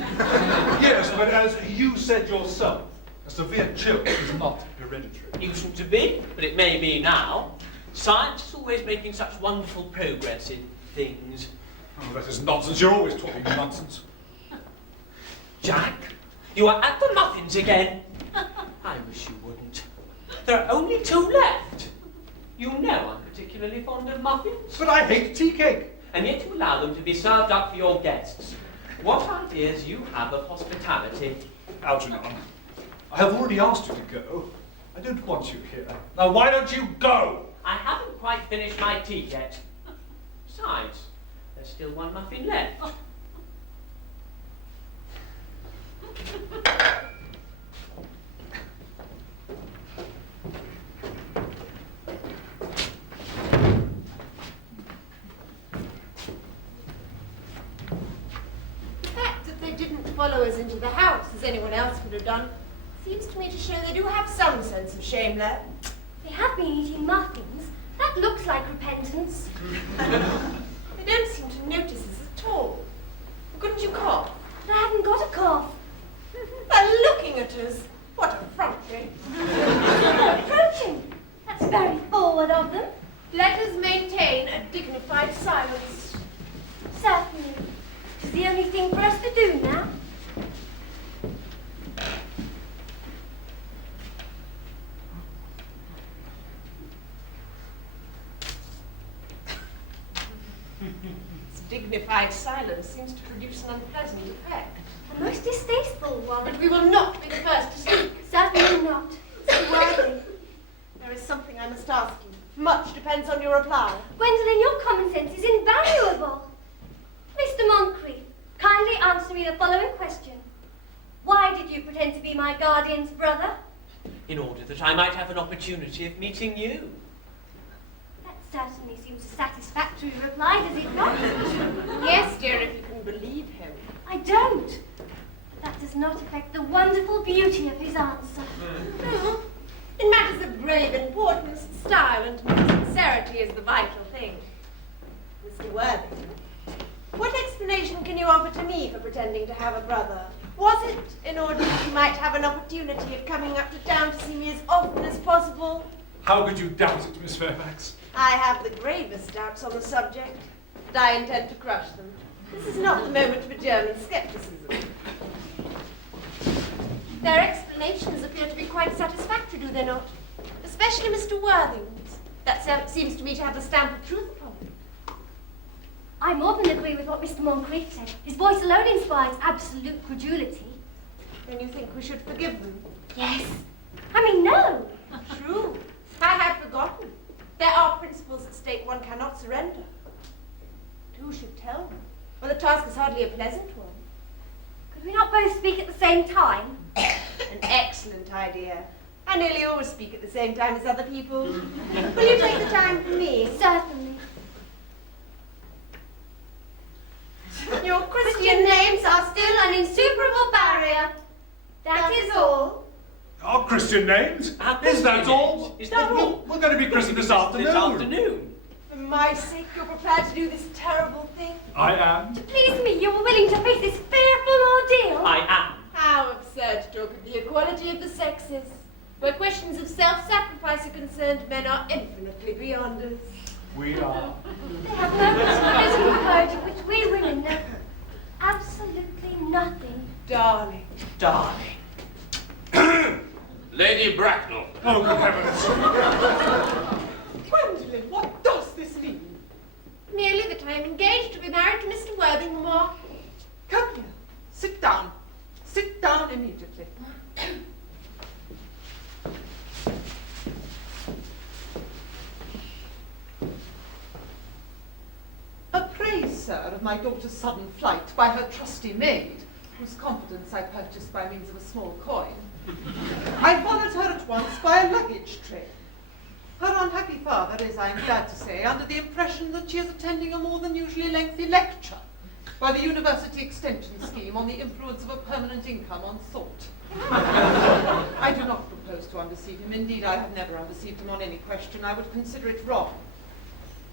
Yes, but as you said yourself, a severe chill is not hereditary. It used to be, but it may be now. Science is always making such wonderful progress in things. Oh, that is nonsense. You're always talking nonsense. Jack, you are at the muffins again. I wish you wouldn't. There are only 2 left. You know I'm particularly fond of muffins. But I hate tea cake. And yet you allow them to be served up for your guests. What ideas you have of hospitality. Algernon, I have already asked you to go. I don't want you here. Now, why don't you go? I haven't quite finished my tea yet. Besides, there's still 1 muffin left. The fact that they didn't follow us into the house, as anyone else would have done, seems to me to show they do have some sense of shame left. They have been eating muffins. That looks like repentance. They don't seem to notice us at all. Couldn't you cough? But I haven't got a cough. They're looking at us. What effrontery. Approaching. That's very forward of them. Let us maintain a dignified silence. Certainly. It's the only thing for us to do now. This dignified silence seems to produce an unpleasant effect. A most distasteful one. But we will not be the first to speak. Certainly not. Mr. Worthing. There is something I must ask you. Much depends on your reply. Gwendolen, your common sense is invaluable. Mr. Moncrief, kindly answer me the following question. Why did you pretend to be my guardian's brother? In order that I might have an opportunity of meeting you. That certainly seems a satisfactory reply, does it not? Yes, dear, if you can believe him. I don't. That does not affect the wonderful beauty of his answer. No. In matters of grave importance, style and sincerity is the vital thing. Mr. Worthing, what explanation can you offer to me for pretending to have a brother? Was it in order that you might have an opportunity of coming up to town to see me as often as possible? How could you doubt it, Miss Fairfax? I have the gravest doubts on the subject, and I intend to crush them. This is not the moment for German scepticism. Their explanations appear to be quite satisfactory, do they not? Especially Mr. Worthing's. That seems to me to have the stamp of truth upon it. I more than agree with what Mr. Moncrief said. His voice alone inspires absolute credulity. Then you think we should forgive them? Yes. I mean, no. True. I had forgotten. There are principles at stake one cannot surrender. But who should tell them? Well, the task is hardly a pleasant one. Could we not both speak at the same time? An excellent idea. I nearly always speak at the same time as other people. Will you take the time for me? Certainly. Your Christian names are Still an insuperable barrier. That is all. Our Christian names? Our Is Christian that all? names? Is that all? We're going to be christened this afternoon. This afternoon. For my sake, you're prepared to do this terrible thing? I am. To please me, you were willing to face this fearful ordeal. I am. How absurd to talk of the equality of the sexes. Where questions of self-sacrifice are concerned, men are infinitely beyond us. We are. They have no physical courage of which we women know absolutely nothing. Darling. Darling. Lady Bracknell. Oh, good heavens. Gwendolen, what does this mean? Merely that I am engaged to be married to Mr. Worthing, Mamma. Come here. Sit down. Sit down immediately. Appraise, sir, of my daughter's sudden flight by her trusty maid, whose confidence I purchased by means of a small coin. I followed her at once by a luggage train. Her unhappy father is, I am glad to say, under the impression that she is attending a more than usually lengthy lecture by the University Extension Scheme on the influence of a permanent income on thought. I do not propose to undeceive him. Indeed, I have never undeceived him on any question. I would consider it wrong.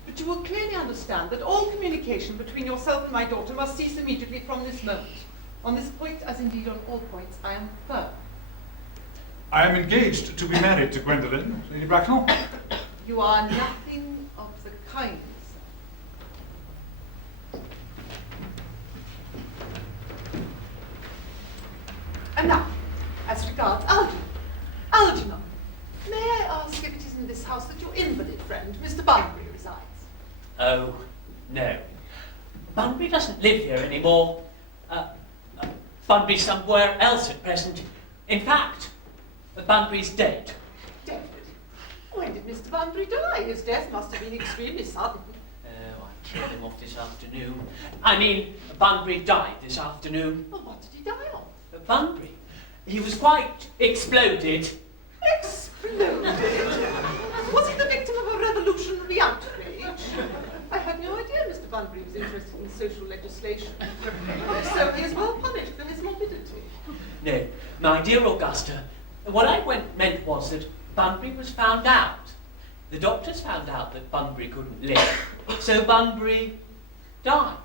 But you will clearly understand that all communication between yourself and my daughter must cease immediately from this moment. On this point, as indeed on all points, I am firm. I am engaged to be married to Gwendolen, Lady Bracknell. You are nothing of the kind, sir. And now, as regards Algernon. Algernon, may I ask if it is in this house that your invalid friend, Mr. Bunbury, resides? Oh, no. Bunbury doesn't live here anymore. Bunbury's somewhere else at present. In fact, Bunbury's dead. Dead? When did Mr. Bunbury die? His death must have been extremely sudden. Oh, I killed him off this afternoon. I mean, Bunbury died this afternoon. Well, what did he die of? Bunbury? He was quite exploded. Exploded? Was he the victim of a revolutionary outrage? I had no idea Mr. Bunbury was interested in social legislation. So he is well punished for his morbidity. No, my dear Augusta, what I meant was that Bunbury was found out. The doctors found out that Bunbury couldn't live, so Bunbury died.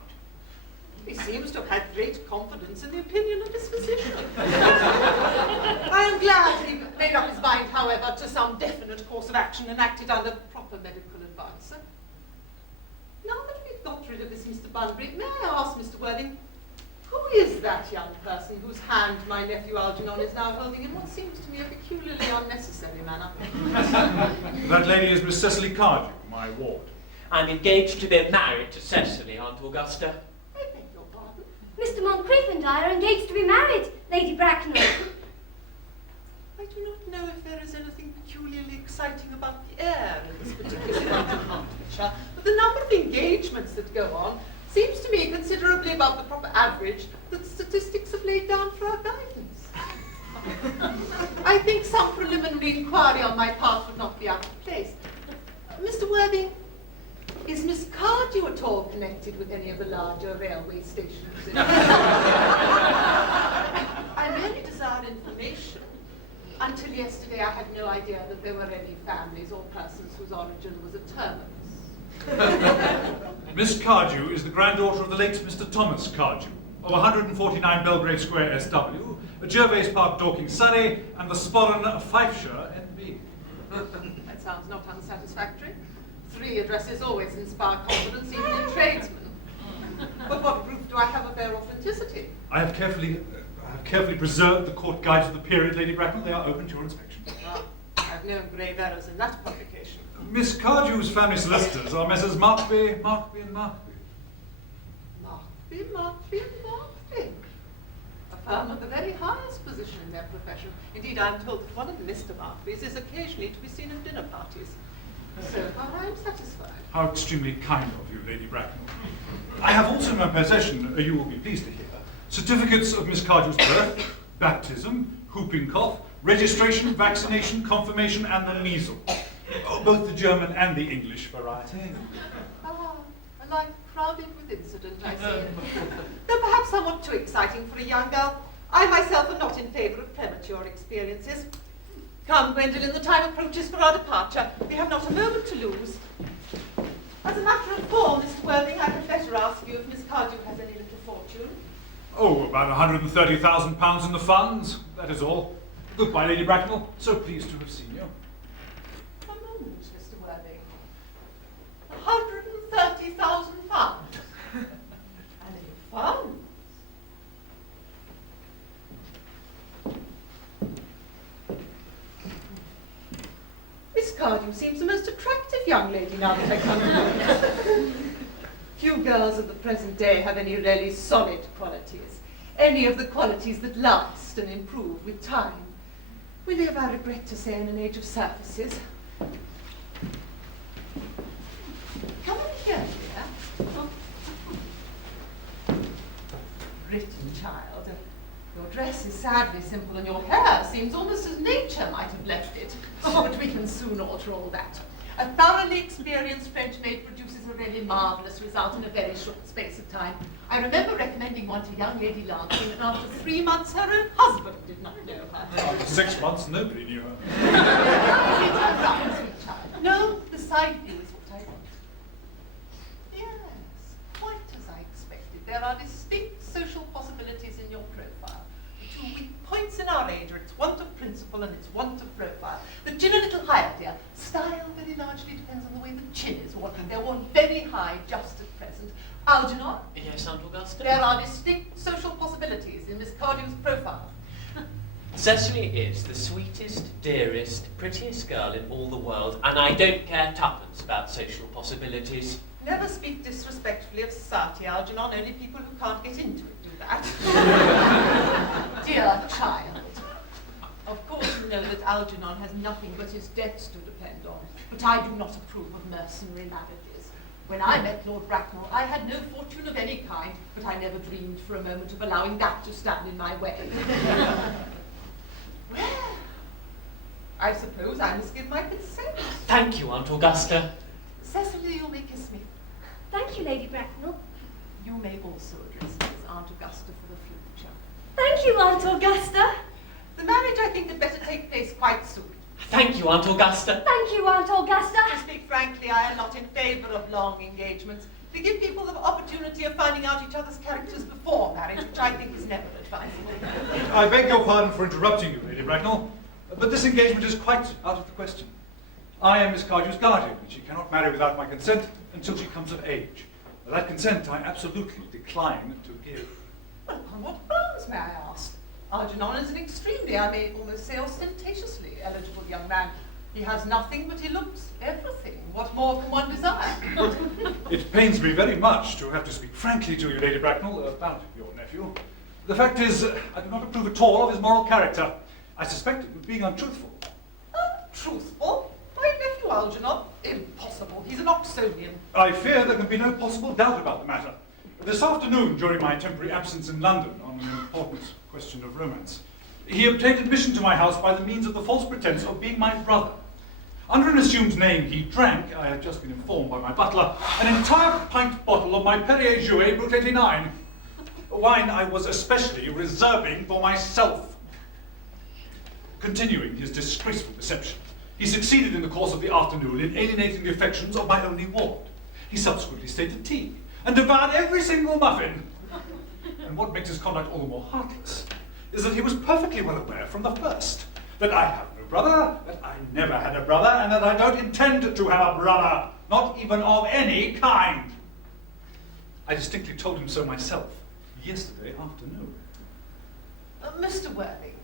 He seems to have had great confidence in the opinion of his physician. I am glad he made up his mind, however, to some definite course of action and acted under proper medical advice. Now that we've got rid of this Mr. Bunbury, may I ask Mr. Worthing, who is that young person whose hand my nephew Algernon is now holding in what seems to me a peculiarly unnecessary manner? That lady is Miss Cecily Cardew, my ward. I'm engaged to be married to Cecily, Aunt Augusta. I beg your pardon. Mr. Moncrief and I are engaged to be married, Lady Bracknell. I do not know if there is anything peculiarly exciting about the air in this particular part of Hertfordshire, but the number of engagements that go on seems to me considerably above the proper average that statistics have laid down for our guidance. I think some preliminary inquiry on my part would not be out of place. Mr. Worthing, is Miss Cardew at all connected with any of the larger railway stations? I merely desire information. Until yesterday, I had no idea that there were any families or persons whose origin was a terminus. Miss Cardew is the granddaughter of the late Mr. Thomas Cardew, of 149 Belgrave Square, SW, Gervais Park, Dorking, Surrey, and the Sporran, Fifeshire, NB. That sounds not unsatisfactory. 3 addresses always inspire confidence, even in tradesmen. But what proof do I have of their authenticity? I have carefully preserved the court guides of the period, Lady Bracknell. They are open to your inspection. Ah, I've no grave errors in that publication. Miss Cardew's family solicitors are Messrs. Markby, and Markby. Markby. A firm of the very highest position in their profession. Indeed, I'm told that one of the Mr. Markbys is occasionally to be seen at dinner parties. So far, I am satisfied. How extremely kind of you, Lady Bracknell. I have also in my possession, you will be pleased to hear, certificates of Miss Cardew's birth, baptism, whooping cough, registration, vaccination, confirmation, and the measles. Oh, both the German and the English variety. Ah, a life crowded with incident, I see. Though perhaps somewhat too exciting for a young girl, I myself am not in favour of premature experiences. Come, Gwendolen, the time approaches for our departure. We have not a moment to lose. As a matter of form, Mr. Worthing, I had better ask you if Miss Cardew has any little fortune. Oh, about £130,000 in the funds, that is all. Goodbye, Lady Bracknell. So pleased to have seen you. A moment, Mr. Worthing. £130,000. And in funds. Miss Cardew seems the most attractive young lady now that I come to know. Few girls of the present day have any really solid qualities. Any of the qualities that last and improve with time. We live, I regret to say, in an age of surfaces. Come in here, dear. Pretty child. Your dress is sadly simple and your hair seems almost as nature might have left it. Oh, but we can soon alter all that. A thoroughly experienced French maid produces a really marvellous result in a very short space of time. I remember recommending one to young Lady Lancing, and after 3 months her own husband did not know her. After 6 months, nobody knew her. Is it right, sweet child? No, the side view is what I want. Yes, quite as I expected. There are distinct social possibilities in your profile. The 2 weak points in our age are its want of principle and its want of profile. The chin a little higher, dear. Style very largely depends on the way the chin is worn. They're worn very high just at present. Algernon? Yes, Aunt Augusta? There are distinct social possibilities in Miss Cardew's profile. Cecily is the sweetest, dearest, prettiest girl in all the world, and I don't care tuppence about social possibilities. Never speak disrespectfully of society, Algernon. Only people who can't get into it do that. Dear child. Of course you know that Algernon has nothing but his debts to depend on, but I do not approve of mercenary marriages. When I met Lord Bracknell, I had no fortune of any kind, but I never dreamed for a moment of allowing that to stand in my way. Well, I suppose I must give my consent. Thank you, Aunt Augusta. Cecily, you may kiss me. Thank you, Lady Bracknell. You may also address me as Aunt Augusta for the future. Thank you, Aunt Augusta. The marriage, I think, had better take place quite soon. Thank you, Aunt Augusta. Thank you, Aunt Augusta. To speak frankly, I am not in favour of long engagements. They give people the opportunity of finding out each other's characters before marriage, which I think is never advisable. I beg your pardon for interrupting you, Lady Bracknell, but this engagement is quite out of the question. I am Miss Cardew's guardian, and she cannot marry without my consent until she comes of age. That consent I absolutely decline to give. Well, upon what grounds, may I ask? Algernon is an extremely, I may almost say ostentatiously, eligible young man. He has nothing, but he looks everything. What more can one desire? It pains me very much to have to speak frankly to you, Lady Bracknell, about your nephew. The fact is, I do not approve at all of his moral character. I suspect him of being untruthful. Untruthful? My nephew Algernon? Impossible. He's an Oxonian. I fear there can be no possible doubt about the matter. This afternoon, during my temporary absence in London on an important question of romance, He obtained admission to my house by the means of the false pretense of being my brother. Under an assumed name, he drank, I have just been informed by my butler, an entire pint bottle of my Perrier Jouet Brut 89. A wine I was especially reserving for myself. Continuing his disgraceful deception, he succeeded in the course of the afternoon in alienating the affections of my only ward. He subsequently stayed to tea and devoured every single muffin. And what makes his conduct all the more heartless is that he was perfectly well aware from the first that I have no brother, that I never had a brother, and that I don't intend to have a brother, not even of any kind. I distinctly told him so myself yesterday afternoon. Mr. Worthing,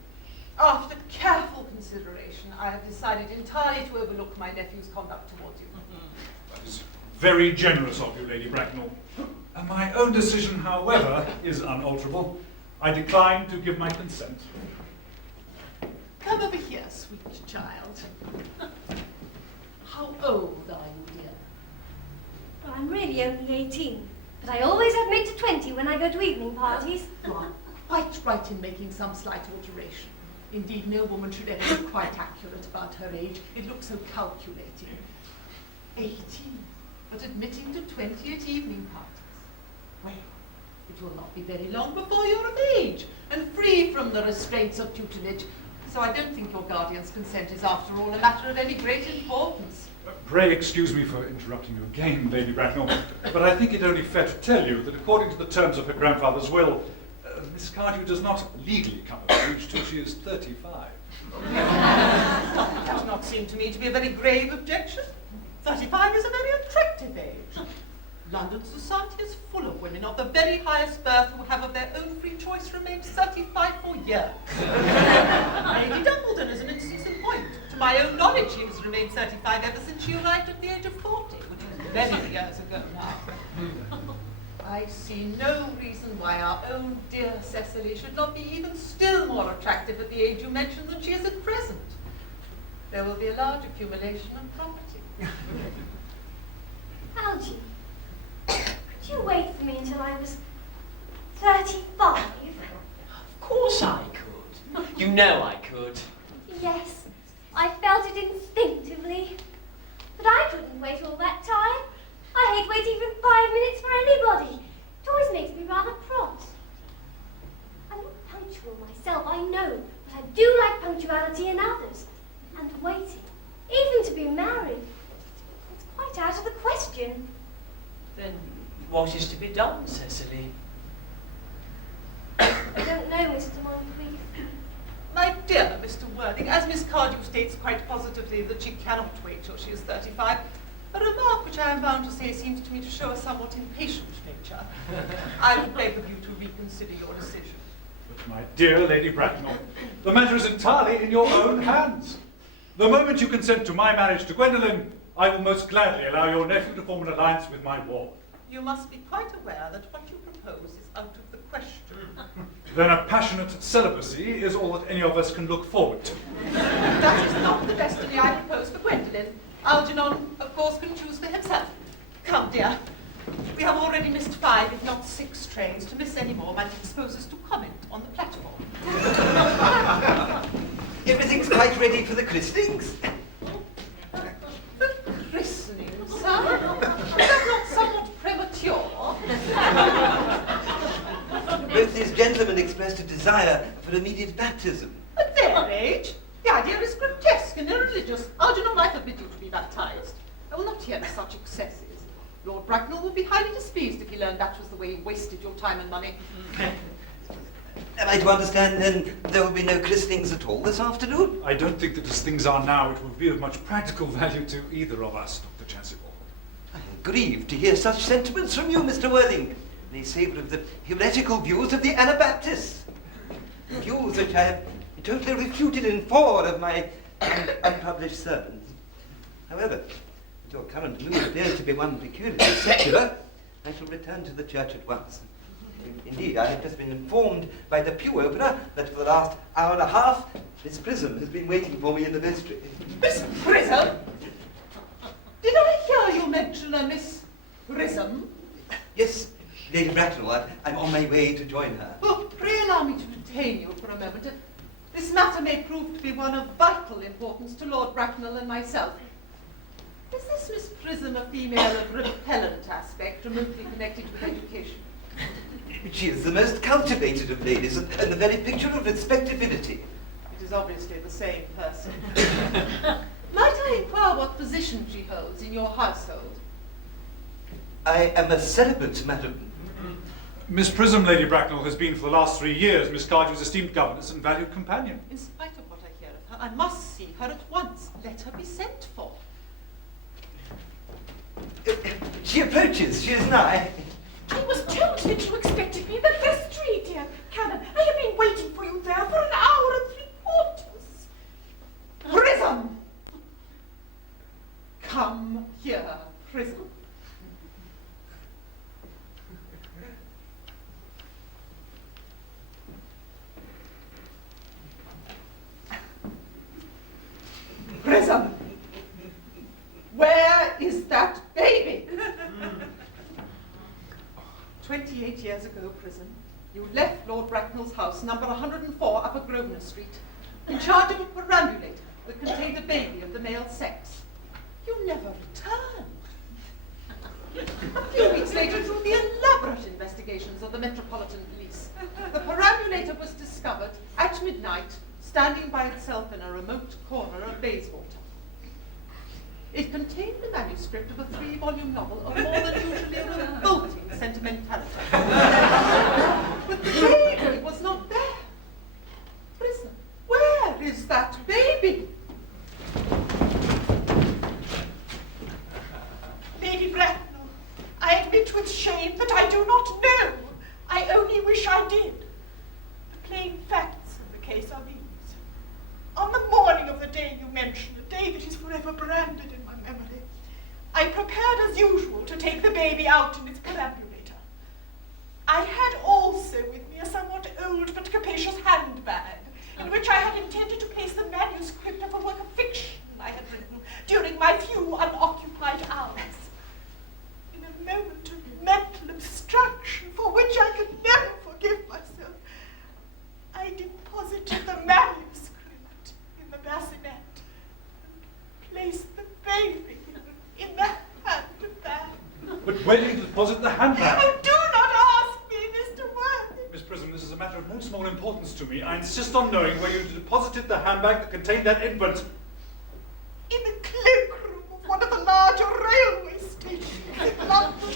after careful consideration, I have decided entirely to overlook my nephew's conduct towards you. That is very generous of you, Lady Bracknell. And my own decision, however, is unalterable. I decline to give my consent. Come over here, sweet child. How old are you, dear? Well, I'm really only 18, but I always admit to 20 when I go to evening parties. You are quite right in making some slight alteration. Indeed, no woman should ever be quite accurate about her age. It looks so calculating. 18, but admitting to 20 at evening parties. Well, it will not be very long before you're of age and free from the restraints of tutelage. So I don't think your guardian's consent is, after all, a matter of any great importance. Pray excuse me for interrupting you again, Lady Bracknell, but I think it only fair to tell you that according to the terms of her grandfather's will, Miss Cardew does not legally come of age till she is 35. That does not seem to me to be a very grave objection. 35 is a very attractive age. London society is full of women of the very highest birth who have of their own free choice remained 35 for years. Lady Dumbledon is an instance in point. To my own knowledge, she has remained 35 ever since she arrived at the age of 40, which was many years ago now. I see no reason why our own dear Cecily should not be even still more attractive at the age you mentioned than she is at present. There will be a large accumulation of property. Algy, could you wait for me until I was 35? Of course I could. You know I could. Yes, I felt it instinctively. But I couldn't wait all that time. I hate waiting even 5 minutes for anybody. It always makes me rather cross. I'm not punctual myself, I know, but I do like punctuality in others. And waiting, even to be married, it's quite out of the question. Then what is to be done, Cecily? I don't know, Mr. Moncrief. My dear Mr. Worthing, as Miss Cardew states quite positively that she cannot wait till she is 35, a remark which I am bound to say seems to me to show a somewhat impatient nature. I would beg of you to reconsider your decision. But my dear Lady Bracknell, the matter is entirely in your own hands. The moment you consent to my marriage to Gwendolen, I will most gladly allow your nephew to form an alliance with my ward. You must be quite aware that what you propose is out of the question. Then a passionate celibacy is all that any of us can look forward to. That is not the destiny I propose for Gwendolen. Algernon, of course, can choose for himself. Come, dear. We have already missed 5, if not 6 trains. To miss any more might expose us to comment on the platform. Everything's quite ready for the christenings. The christening, sir? Is that not somewhat premature? Both these gentlemen expressed a desire for immediate baptism. At their age? The idea is grotesque and irreligious. Algernon, I forbid you to be baptized. I will not hear of such excesses. Lord Bracknell would be highly displeased if he learned that was the way you wasted your time and money. Am I to understand, then, there will be no christenings at all this afternoon? I don't think that as things are now, it will be of much practical value to either of us, Dr. Chancellor. I am grieved to hear such sentiments from you, Mr. Worthing. They savour of the heretical views of the Anabaptists. Views which I have totally refuted in 4 of my unpublished sermons. However, as your current mood appears to be one peculiarly secular, I shall return to the church at once. Indeed, I have just been informed by the pew opener that for the last hour and a half, Miss Prism has been waiting for me in the vestry. Miss Prism? Did I hear you mention a Miss Prism? Yes, Lady Bracknell, I'm on my way to join her. Well, pray allow me to detain you for a moment. matter may prove to be one of vital importance to Lord Bracknell and myself. Is this Miss Prism a female of repellent aspect, remotely connected with education? She is the most cultivated of ladies and the very picture of respectability. It is obviously the same person. Might I inquire what position she holds in your household? I am a celibate, madam. Miss Prism, Lady Bracknell, has been for the last 3 years Miss Cardew's esteemed governess and valued companion. In spite of what I hear of her, I must see her at once. Let her be sent for. She approaches. She is nigh. I was told that you expected me in the vestry, dear Canon. I have been waiting for you there for an hour and 3/4. Prism! Come here, Prism. Prism! Where is that baby? 28 years ago, Prism, you left Lord Bracknell's house, number 104, Upper Grosvenor Street, in charge of a perambulator that contained a baby of the male sex. You never returned. A few weeks later, through the elaborate investigations of the Metropolitan Police, the perambulator was discovered at midnight, standing by itself in a remote corner of Bayswater. It contained the manuscript of a 3-volume novel of more than usually revolting sentimentality. But the baby was not there. Prism, where is that baby? Lady Bracknell, I admit with shame that I do not know. I only wish I did. The plain facts of the case are these. On the morning of the day you mention, a day that is forever branded in my memory, I prepared as usual to take the baby out in its perambulator. I had also with me a somewhat old but capacious handbag, in which I had intended to place the manuscript of a work of fiction I had written during my few unoccupied hours. In a moment of mental abstraction for which I could never forgive myself, I deposited the manuscript in the bassinet and placed the baby in the handbag. But where did you deposit the handbag? Oh, do not ask me, Mr. Worthing. Miss Prism, this is a matter of no small importance to me. I insist on knowing where you deposited the handbag that contained that infant. In the cloakroom of one of the larger railway stations in London.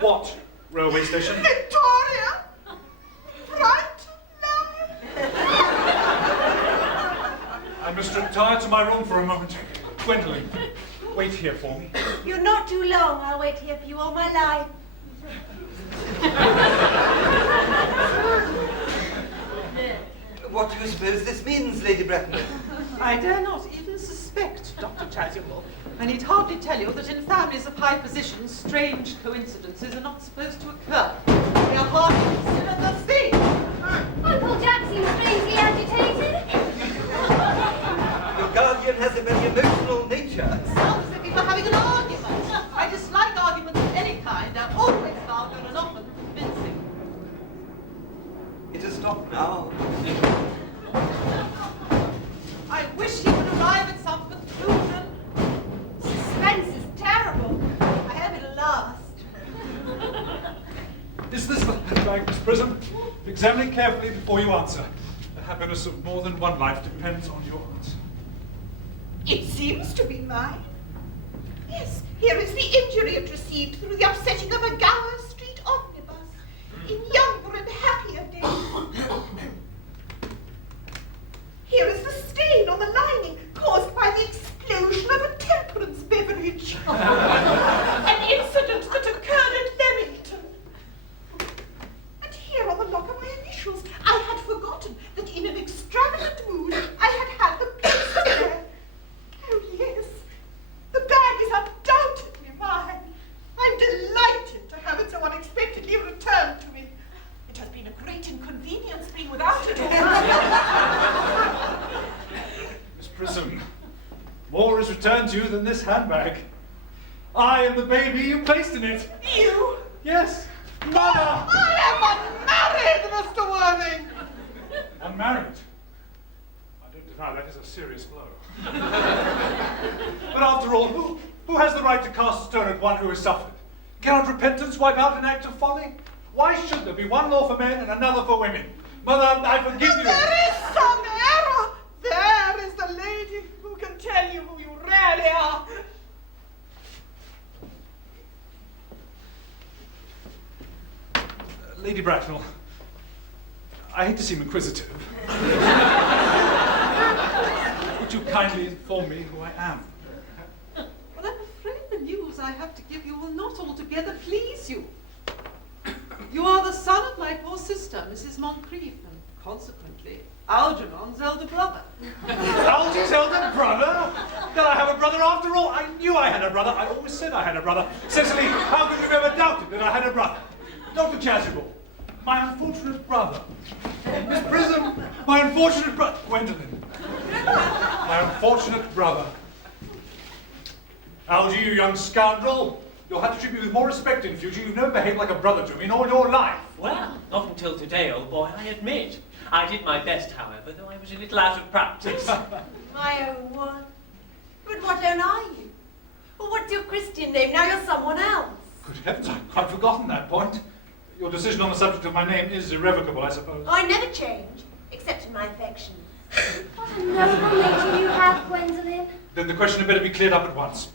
What railway station? Victoria! Brighton Line! I must retire to my room for a moment. Gwendolyn, wait here for me. You're not too long. I'll wait here for you all my life. What do you suppose this means, Lady Bracknell? I dare not even suspect, Dr. Chasuble. I need hardly tell you that in families of high position, strange coincidences are not supposed to occur. They are hardly considered a thing. Uncle Jack seems strangely agitated. Your guardian has a very emotional nature. Sounds as if we were having an argument. I dislike arguments of any kind. They're always vulgar and often convincing. It has stopped now. I wish he would arrive at some conclusion. Suspense is terrible. I hope it'll last. Is this the handbag, Miss Prism? Examine it carefully before you answer. The happiness of more than one life depends on your answer. It seems to be mine. Yes, here is the injury it received through the upsetting of a Gower Street omnibus in younger and happier days. Here is the stain on the lining caused by the explosion of a temperance beverage. An incident that occurred at Leamington. And here on the lock are my initials. I had forgotten that in an extravagant mood I had them placed there. Oh yes, the bag is undoubtedly mine. I'm delighted to have it so unexpectedly returned to me. It has been a great inconvenience being without it all. Miss Prism, more is returned to you than this handbag. I am the baby you placed in it. You? Yes, Mother! I am unmarried, Mr. Worthing. Unmarried. I don't deny that is a serious blow. But after all, who has the right to cast a stone at one who has suffered? Cannot repentance wipe out an act of folly? Why should there be one law for men and another for women? Mother, I forgive you. There is some error. There is the lady who can tell you who you really are. Lady Bracknell, I hate to seem inquisitive. Would you kindly inform me who I am? Well, I'm afraid the news I have to give you will not altogether please you. You are the son of my poor sister, Mrs. Moncrief, and consequently, Algernon's elder brother. Algy's elder brother? Then I have a brother after all. I knew I had a brother. I always said I had a brother. Cecily, how could you have ever doubted that I had a brother? Dr. Chasuble, my unfortunate brother. Miss Prism, my unfortunate brother. Gwendolen, my unfortunate brother. Algy, you young scoundrel. You'll have to treat me with more respect in future. You've never behaved like a brother to me in all your life. Well, not until today, old boy, I admit. I did my best, however, though I was a little out of practice. My own one. But what own are you? Well, what's your Christian name? Now you're someone else. Good heavens, I'd quite forgotten that point. Your decision on the subject of my name is irrevocable, I suppose. I never change, except in my affection. What a noble nature you have, Gwendolen. Then the question had better be cleared up at once.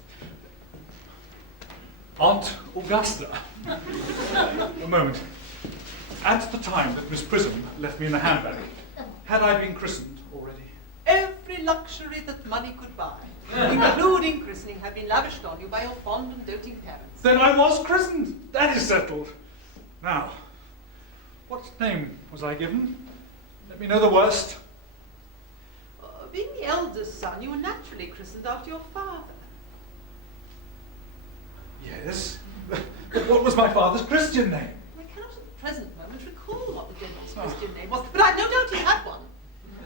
Aunt Augusta. A moment. At the time that Miss Prism left me in the handbag, had I been christened already? Every luxury that money could buy, including christening, had been lavished on you by your fond and doting parents. Then I was christened. That is settled. Now, what name was I given? Let me know the worst. Being the eldest son, you were naturally christened after your father. Yes. But what was my father's Christian name? I cannot at the present moment recall what the General's Christian name was, but I've no doubt he had one.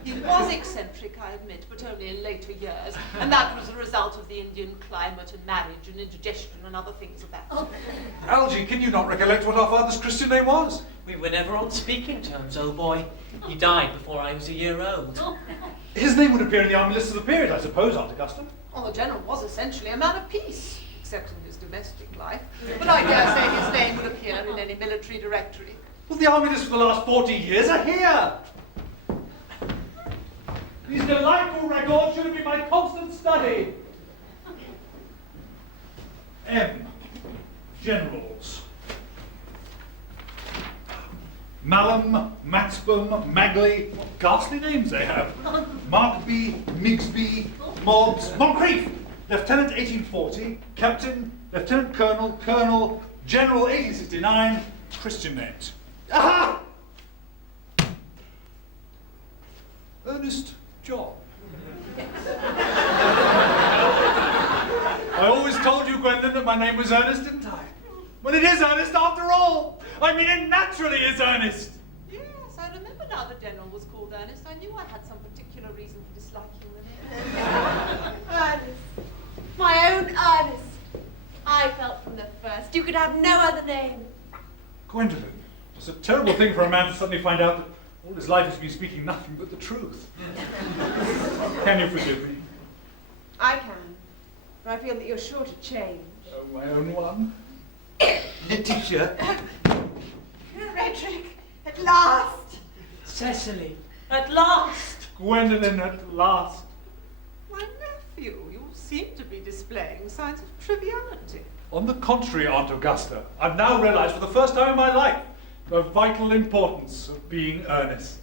He was eccentric, I admit, but only in later years, and that was a result of the Indian climate and marriage and indigestion and other things of that sort. Algy, can you not recollect what our father's Christian name was? We were never on speaking terms, old boy. He died before I was a year old. His name would appear in the army list of the period, I suppose, Aunt Augusta. Well, the General was essentially a man of peace, except in his domestic life, but I dare say his name would appear in any military directory. Well, the army lists for the last 40 years are here. These delightful records should have been my constant study. M. Generals. Mallam, Maxbom, Magley, what ghastly names they have. Markby, Migsby, Mobbs, Moncrief, Lieutenant 1840, Captain, Lieutenant Colonel, Colonel, General 1869, Christian names. Aha! Earnest John. I always told you, Gwendolen, that my name was Earnest, didn't I? Well, it is Earnest after all. I mean, it naturally is Earnest. Yes, I remember now the General was called Earnest. I knew I had some particular reason for disliking the name. Ernest. My own Ernest. I felt from the first you could have no other name. Gwendolen, it's a terrible thing for a man to suddenly find out that all his life he's been speaking nothing but the truth. Can you forgive me? I can. But I feel that you're sure to change. Oh, my own one? Letitia. Frederick, at last. Cecily, at last! Gwendolen, at last. My nephew, you seem to be displaying signs of triviality. On the contrary, Aunt Augusta, I've now realized for the first time in my life the vital importance of being earnest.